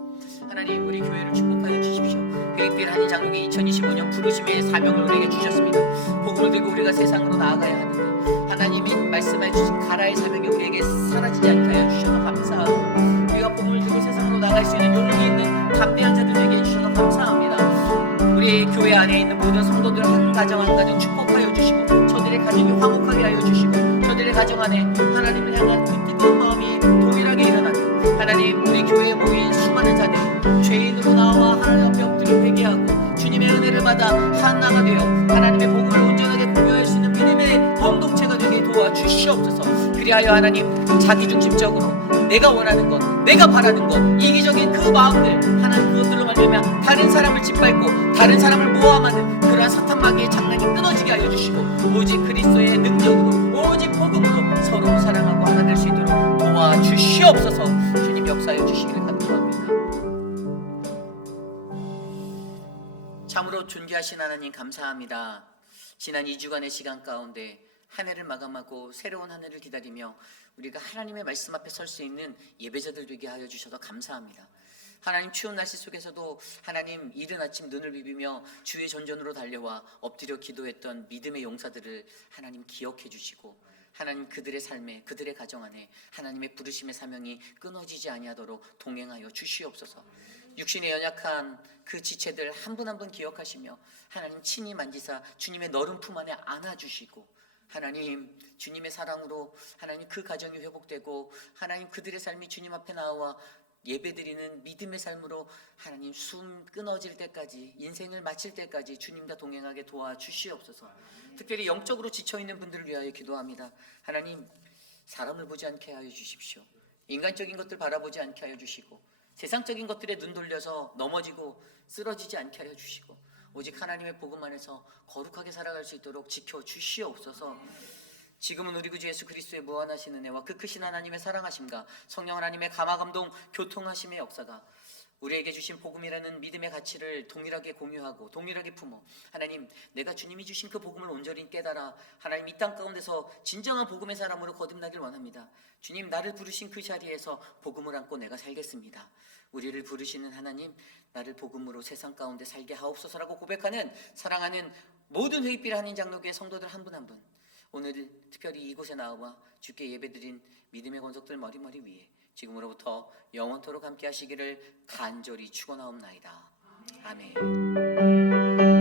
하나님 우리 교회를 축복하여 주십시오. 회의빛 한인 장로교 2025년 부르심의 사명을 우리에게 주셨습니다. 복음을 들고 우리가 세상으로 나아가야 하는데 하나님이 말씀해 주신 가라의 사명이 우리에게 사라지지 않게 하여 주셔서 감사하고 우리가 복음을 들고 세상으로 나갈 수 있는 용기 있는 담대한 자들 되게 해주셔서 감사합니다. 우리 교회 안에 있는 모든 성도들 한 가정 한 가정 축복하여 주시고 저들의 가정이 화목하게 하여 주시고 저들의 가정 안에 하나님을 향한 그 뜨거운 마음이 동일하게 일어나게, 하나님 우리 교회에 모인 수많은 자들이 죄인으로 나와 하나님 앞에 엎드려 회개하고 주님의 은혜를 받아 하나가 되어 하나님의 복음을 온전하게 공유할 수 있는 믿음의 공동체가 되게 도와주시옵소서. 그리하여 하나님 자기중심적으로 내가 원하는 것, 내가 바라는 것, 이기적인 그 마음들, 하나님 그것들로 말미암아 다른 사람을 짓밟고 다른 사람을 모함하는 그러한 사탄 마귀의 장난이 끊어지게 하여 주시고 오직 그리스도의 능력으로 오직 복음으로 서로 사랑하고 하나 될 수 있도록 도와주시옵소서. 주님 역사해 주시기를 간구합니다. 참으로 존귀하신 하나님 감사합니다. 지난 2주간의 시간 가운데 한 해를 마감하고 새로운 한 해를 기다리며 우리가 하나님의 말씀 앞에 설 수 있는 예배자들 되게 하여 주셔서 감사합니다. 하나님 추운 날씨 속에서도 하나님 이른 아침 눈을 비비며 주의 전전으로 달려와 엎드려 기도했던 믿음의 용사들을 하나님 기억해 주시고 하나님 그들의 삶에 그들의 가정 안에 하나님의 부르심의 사명이 끊어지지 아니하도록 동행하여 주시옵소서. 육신에 연약한 그 지체들 한 분 한 분 기억하시며 하나님 친히 만지사 주님의 너른 품 안에 안아주시고 하나님 주님의 사랑으로 하나님 그 가정이 회복되고 하나님 그들의 삶이 주님 앞에 나와 예배드리는 믿음의 삶으로 하나님 숨 끊어질 때까지 인생을 마칠 때까지 주님과 동행하게 도와주시옵소서. 특별히 영적으로 지쳐있는 분들을 위하여 기도합니다. 하나님 사람을 보지 않게 하여 주십시오. 인간적인 것들 바라보지 않게 하여 주시고 세상적인 것들에 눈 돌려서 넘어지고 쓰러지지 않게 하여 주시고 오직 하나님의 복음 안에서 거룩하게 살아갈 수 있도록 지켜주시옵소서. 지금은 우리 구주 예수 그리스도의 무한하신 은혜와 그 크신 하나님의 사랑하심과 성령 하나님의 감화감동 교통하심의 역사가 우리에게 주신 복음이라는 믿음의 가치를 동일하게 공유하고 동일하게 품어 하나님 내가 주님이 주신 그 복음을 온전히 깨달아 하나님 이 땅 가운데서 진정한 복음의 사람으로 거듭나길 원합니다. 주님 나를 부르신 그 자리에서 복음을 안고 내가 살겠습니다. 우리를 부르시는 하나님 나를 복음으로 세상 가운데 살게 하옵소서라고 고백하는 사랑하는 모든 회의필 한인 장로교회 성도들 한 분 한 분 오늘 특별히 이곳에 나와 주께 예배드린 믿음의 권속들 머리머리 위에 지금으로부터 영원토록 함께 하시기를 간절히 축원하옵나이다. 아멘.